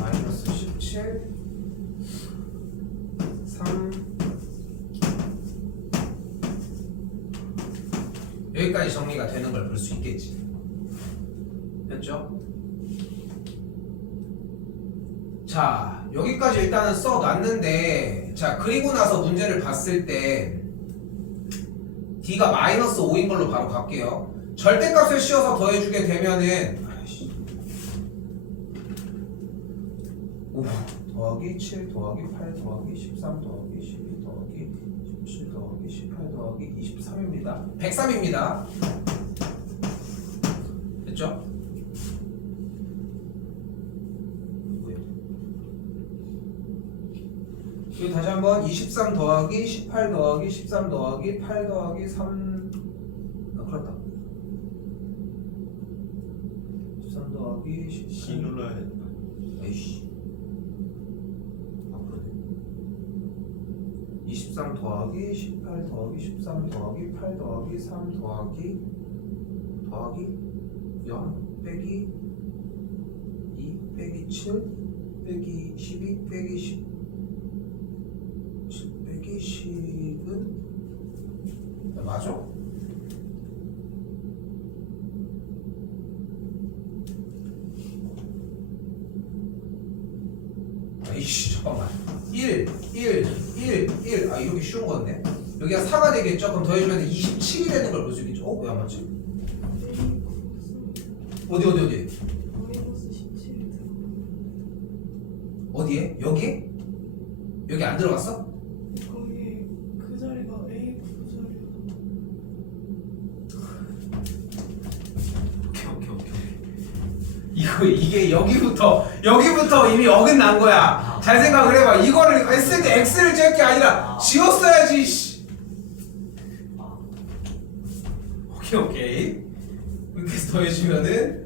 마이너스 17, 3, 여기까지 정리가 되는 걸 볼 수 있겠지. 됐죠? 자, 여기까지 일단은 써놨는데, 자, 그리고 나서 문제를 봤을 때 D가 마이너스 5인 걸로 바로 갈게요. 절대값을 씌워서 더해주게 되면은 5 더하기 7 더하기 8 더하기 13 더하기 12 더하기 17 더하기 18 더하기 23입니다. 103입니다. 됐죠? 여기 다시 한번 23 더하기 18 더하기 13 더하기 8 더하기 3 그렇다. 13 더하기 18 C 눌러야 돼. 에이씨. 23 더하기 18 더하기 13 더하기 8 더하기 3 더하기 0 빼기 2 빼기 7 빼기 12 빼기 10 7 빼기 10은 맞아? 아이씨 잠깐만 1 아 이렇게 쉬운 건데 여기가 4가 되겠죠? 그럼 더해주면 27이 되는 걸 볼 수 있겠죠? 왜 안 맞지? 어디 마이너스 17 어디에? 여기? 여기 안 들어갔어? 거기 그 자리가 A 그 자리야. 오케이. 이게 여기부터 이미 어긋난 거야. 잘 생각을 해봐. 이거를 했을 때 X를 잴 게 아니라 지웠어야지. 씨. 오케이. 이렇게 해서 더해주면은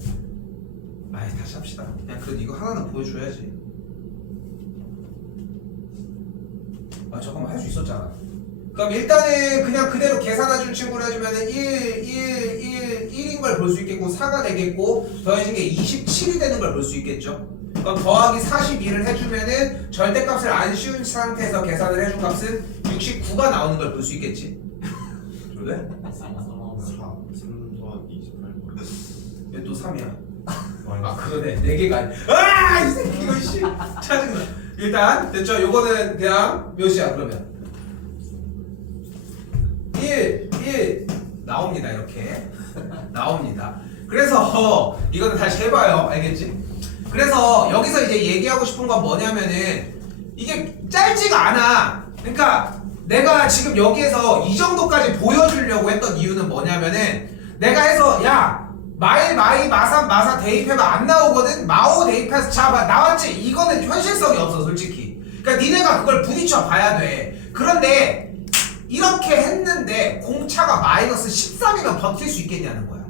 다시 합시다. 그냥 그래도 이거 하나는 보여줘야지. 잠깐만 할 수 있었잖아. 그럼 일단은 그냥 그대로 계산해준 친구를 해주면은 1인 걸 볼 수 있겠고 4가 되겠고 더해진 게 27이 되는 걸 볼 수 있겠죠. 그럼 더하기 42를 해주면은 절대값을 안 씌운 상태에서 계산을 해준 값은 69가 나오는 걸 볼 수 있겠지. 왜? 3 더하기 28. 왜 또 3이야? 그거네. 4개가 이 새끼 이거 씨 짜증나. 일단 됐죠? 요거는 그냥 몇이야 그러면 1 나옵니다. 이렇게 나옵니다. 그래서 이거는 다시 해봐요. 알겠지? 그래서 여기서 이제 얘기하고 싶은 건 뭐냐면은 이게 짧지가 않아. 그러니까 내가 지금 여기에서 이 정도까지 보여주려고 했던 이유는 뭐냐면은 내가 해서 야 마일, 마이, 마삼, 마사 대입해봐 안 나오거든? 마오 대입해서 잡아 나왔지? 이거는 현실성이 없어 솔직히. 그러니까 니네가 그걸 부딪혀 봐야 돼. 그런데 이렇게 했는데 공차가 마이너스 13이면 버틸 수 있겠냐는 거야.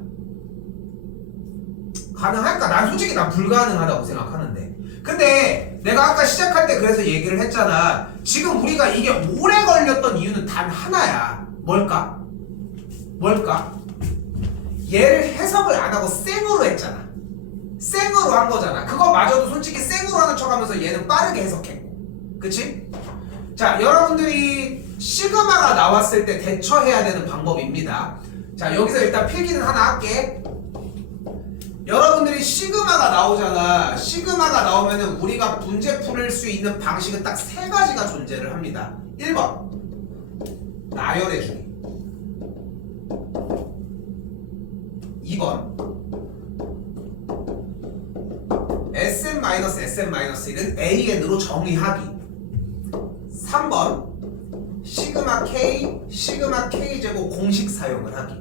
가능할까? 난 솔직히 난 불가능하다고 생각하는데. 근데 내가 아까 시작할 때 그래서 얘기를 했잖아. 지금 우리가 이게 오래 걸렸던 이유는 단 하나야. 뭘까? 얘를 해석을 안 하고 생으로 했잖아. 생으로 한 거잖아. 그거마저도 솔직히 생으로 하는 척 하면서 얘는 빠르게 해석했고. 그치? 자, 여러분들이 시그마가 나왔을 때 대처해야 되는 방법입니다. 자, 여기서 일단 필기는 하나 할게. 여러분들이 시그마가 나오잖아. 시그마가 나오면은 우리가 문제 풀을 수 있는 방식은 딱 3가지가 존재를 합니다. 1번 나열해주기, 2번 n-sn-1은 an으로 정의하기. 3번 시그마 k 제곱 공식 사용을 하기.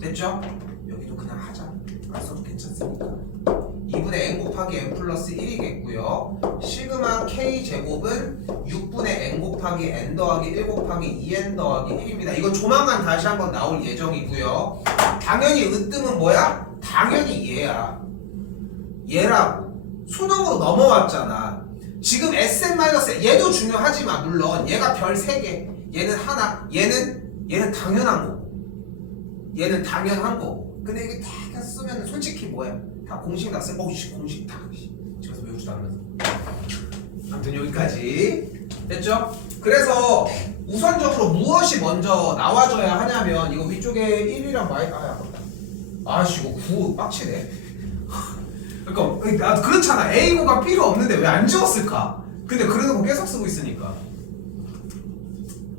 됐죠? 여기도 그냥 하자. 안 써도 괜찮습니까? 2분의 n 곱하기 n 플러스 1이겠고요. 시그마 k 제곱은 6분의 n 곱하기 n 더하기 1 곱하기 2n 더하기 1입니다. 이건 조만간 다시 한번 나올 예정이고요. 당연히 으뜸은 뭐야? 당연히 얘야. 얘라고. 수능으로 넘어왔잖아. 지금 sn 얘도 중요하지만 물론 얘가 별 3개, 얘는 하나, 얘는 당연한 거고, 얘는 당연한 거고. 근데 이게 다 쓰면 솔직히 뭐야? 다 공식 났어요. 공식 다 집에서 외우지도 않으면서. 아무튼 여기까지 됐죠? 그래서 우선적으로 무엇이 먼저 나와줘야 하냐면 이거 위쪽에 1이랑 아깝다. 아씨 이거 9 빡치네. 그러니까 그렇잖아. A고가 필요 없는데 왜 안 지웠을까? 근데 그래도 계속 쓰고 있으니까.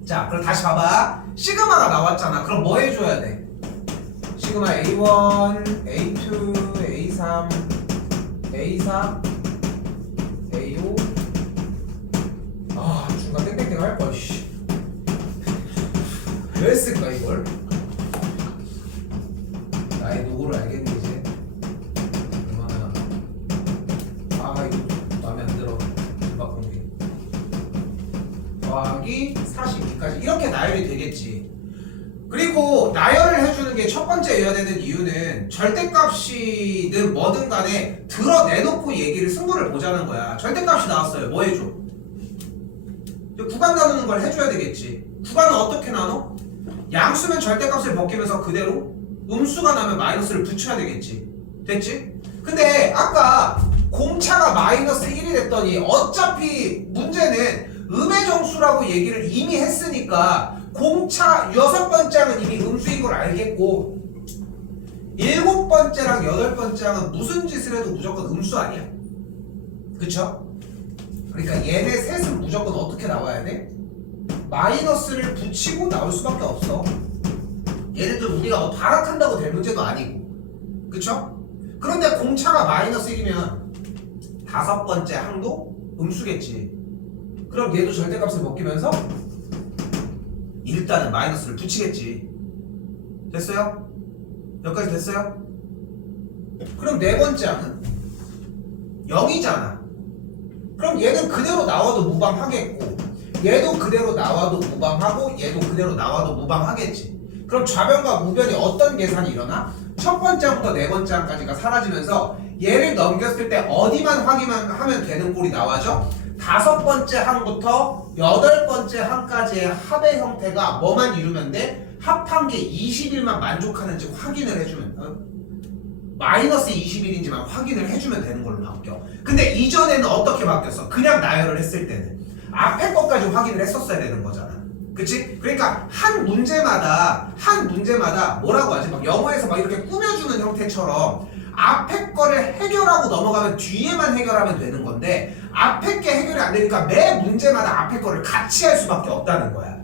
자 그럼 다시 봐봐. 시그마가 나왔잖아. 그럼 뭐 해줘야 돼? 시그마 A1, A2, A3, A4, A5. 아 중간 땡땡땡 할걸. 왜 했을까 이걸? 나의 노고를 알겠니 이제? 얼마나 이거 마음에 안 들어. 바꾸는 게 더하기 42까지 이렇게 나열이 되겠지. 그리고 나열을 해주는 게 첫 번째여야 되는 이유는 절대값이든 뭐든 간에 드러내놓고 얘기를 승부를 보자는 거야. 절대값이 나왔어요. 뭐 해줘? 구간 나누는 걸 해줘야 되겠지. 구간은 어떻게 나눠? 양수면 절대값을 벗기면서 그대로, 음수가 나면 마이너스를 붙여야 되겠지. 됐지? 근데 아까 공차가 마이너스 1이 됐더니 어차피 문제는 음의 정수라고 얘기를 이미 했으니까 공차 6번째 항은 이미 음수인 걸 알겠고 7번째랑 8번째 항은 무슨 짓을 해도 무조건 음수 아니야. 그쵸? 그러니까 얘네 셋은 무조건 어떻게 나와야 돼? 마이너스를 붙이고 나올 수밖에 없어. 얘네들 우리가 뭐 발악한다고 될 문제도 아니고. 그쵸? 그런데 공차가 마이너스 1이면 5번째 항도 음수겠지. 그럼 얘도 절대값을 벗기면서 일단은 마이너스를 붙이겠지. 됐어요? 여기까지 됐어요? 그럼 4번째 항은 0이잖아. 그럼 얘는 그대로 나와도 무방하겠고 얘도 그대로 나와도 무방하고 얘도 그대로 나와도 무방하겠지. 그럼 좌변과 우변이 어떤 계산이 일어나? 첫 번째 항부터 4번째 항까지가 사라지면서 얘를 넘겼을 때 어디만 확인만 하면 되는 꼴이 나와죠? 5번째 항부터 8번째 항까지의 합의 형태가 뭐만 이루면 돼? 합한 게 20일만 만족하는지 확인을 해주면 마이너스 21인지만 확인을 해주면 되는 걸로 바뀌어. 근데 이전에는 어떻게 바뀌었어? 그냥 나열을 했을 때는 앞에 것까지 확인을 했었어야 되는 거잖아. 그치? 그러니까 한 문제마다 뭐라고 하지? 막 영어에서 막 이렇게 꾸며주는 형태처럼 앞에 거를 해결하고 넘어가면 뒤에만 해결하면 되는 건데 앞에 게 해결이 안 되니까 매 문제마다 앞에 거를 같이 할 수밖에 없다는 거야.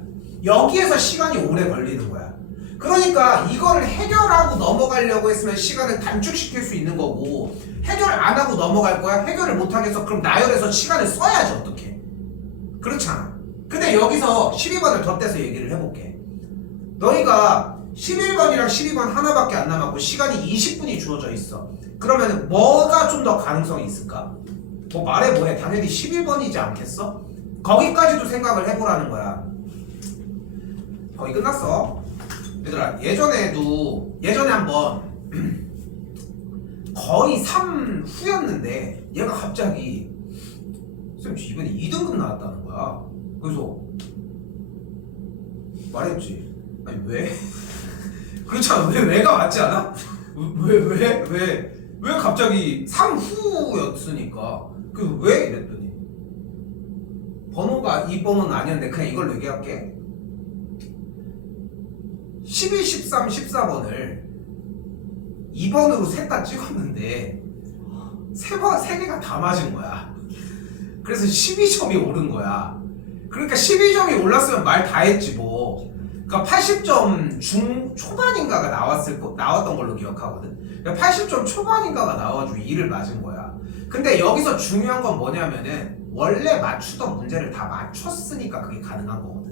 여기에서 시간이 오래 걸리는 거야. 그러니까 이거를 해결하고 넘어가려고 했으면 시간을 단축시킬 수 있는 거고 해결 안 하고 넘어갈 거야? 해결을 못 하겠어? 그럼 나열해서 시간을 써야지 어떡해. 그렇잖아. 근데 여기서 12번을 덧대서 얘기를 해볼게. 너희가 11번이랑 12번 하나밖에 안 남았고 시간이 20분이 주어져 있어. 그러면 뭐가 좀 더 가능성이 있을까? 뭐 말해 뭐해. 당연히 11번이지 않겠어? 거기까지도 생각을 해보라는 거야. 거의 끝났어. 얘들아 예전에 한번 거의 3 후였는데 얘가 갑자기 쌤 이번에 2등급 나왔다는 거야. 그래서 말했지. 아니 왜? 그렇잖아. 왜가 맞지 않아? 왜 갑자기 3 후였으니까 그 왜? 이랬더니 번호가 이 번호는 아니었는데 그냥 이걸로 얘기할게. 11, 13, 14번을 2번으로 셋 다 찍었는데 세 개가 다 맞은 거야. 그래서 12점이 오른 거야. 그러니까 12점이 올랐으면 말 다 했지 뭐. 그러니까 80점 초반인가가 나왔던 걸로 기억하거든. 그러니까 80점 초반인가가 나와가지고 2를 맞은 거야. 근데 여기서 중요한 건 뭐냐면은 원래 맞추던 문제를 다 맞췄으니까 그게 가능한 거거든.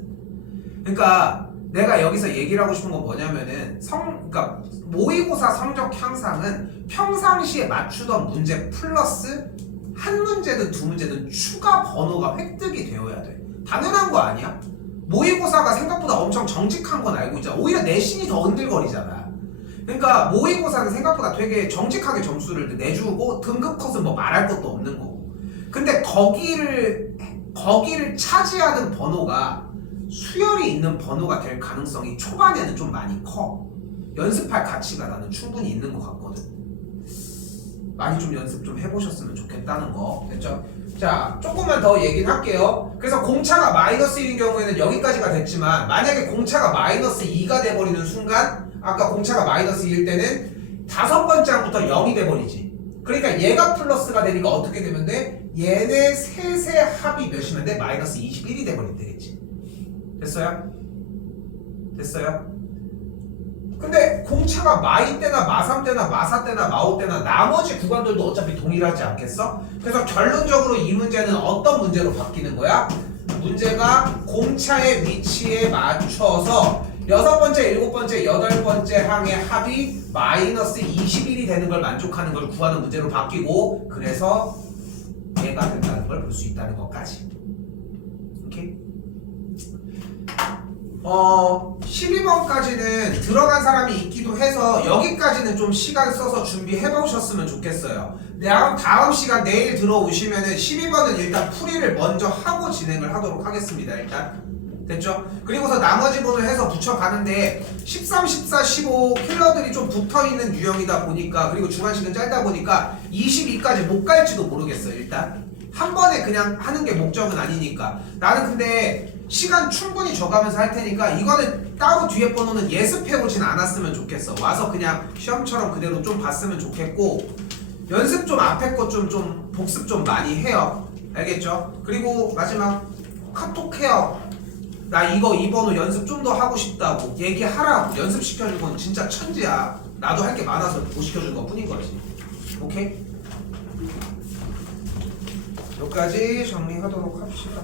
그러니까 내가 여기서 얘기를 하고 싶은 건 뭐냐면은 그러니까 모의고사 성적 향상은 평상시에 맞추던 문제 플러스 한 문제든 두 문제든 추가 번호가 획득이 되어야 돼. 당연한 거 아니야? 모의고사가 생각보다 엄청 정직한 건 알고 있잖아. 오히려 내신이 더 흔들거리잖아. 그러니까 모의고사는 생각보다 되게 정직하게 점수를 내주고 등급 컷은 뭐 말할 것도 없는 거고. 근데 거기를 차지하는 번호가 수열이 있는 번호가 될 가능성이 초반에는 좀 많이 커. 연습할 가치가 나는 충분히 있는 것 같거든. 많이 좀 연습 좀 해보셨으면 좋겠다는 거. 됐죠? 자, 조금만 더 얘기는 할게요. 그래서 공차가 마이너스 1인 경우에는 여기까지가 됐지만 만약에 공차가 마이너스 2가 돼버리는 순간 아까 공차가 마이너스 2일 때는 다섯 번째 항부터 0이 돼버리지. 그러니까 얘가 플러스가 되니까 어떻게 되면 돼? 얘네 셋의 합이 몇이면 돼? 마이너스 21이 돼버리면 되겠지. 됐어요? 됐어요? 근데 공차가 마이 때나 마3 때나 마4 때나 마5 때나 나머지 구간들도 어차피 동일하지 않겠어? 그래서 결론적으로 이 문제는 어떤 문제로 바뀌는 거야? 문제가 공차의 위치에 맞춰서 여섯 번째, 일곱 번째, 여덟 번째 항의 합이 마이너스 21이 되는 걸 만족하는 걸 구하는 문제로 바뀌고 그래서 얘가 된다는 걸 볼 수 있다는 것까지. 오케이? 12번까지는 들어간 사람이 있기도 해서 여기까지는 좀 시간 써서 준비해 보셨으면 좋겠어요. 다음 시간 내일 들어오시면은 12번은 일단 풀이를 먼저 하고 진행을 하도록 하겠습니다. 일단 됐죠? 그리고서 나머지 분을 해서 붙여가는데 13, 14, 15 킬러들이 좀 붙어있는 유형이다 보니까 그리고 주관식은 짧다 보니까 22까지 못 갈지도 모르겠어요. 일단 한 번에 그냥 하는 게 목적은 아니니까. 나는 근데 시간 충분히 줘가면서 할 테니까 이거는 따로 뒤에 번호는 예습해오진 않았으면 좋겠어. 와서 그냥 시험처럼 그대로 좀 봤으면 좋겠고 연습 좀 앞에 거 좀 복습 좀 많이 해요. 알겠죠? 그리고 마지막 카톡해요. 나 이거 이 번호 연습 좀 더 하고 싶다고 얘기하라고. 연습시켜준 건 진짜 천지야. 나도 할 게 많아서 못 시켜준 것 뿐인 거지. 오케이? 여기까지 정리하도록 합시다.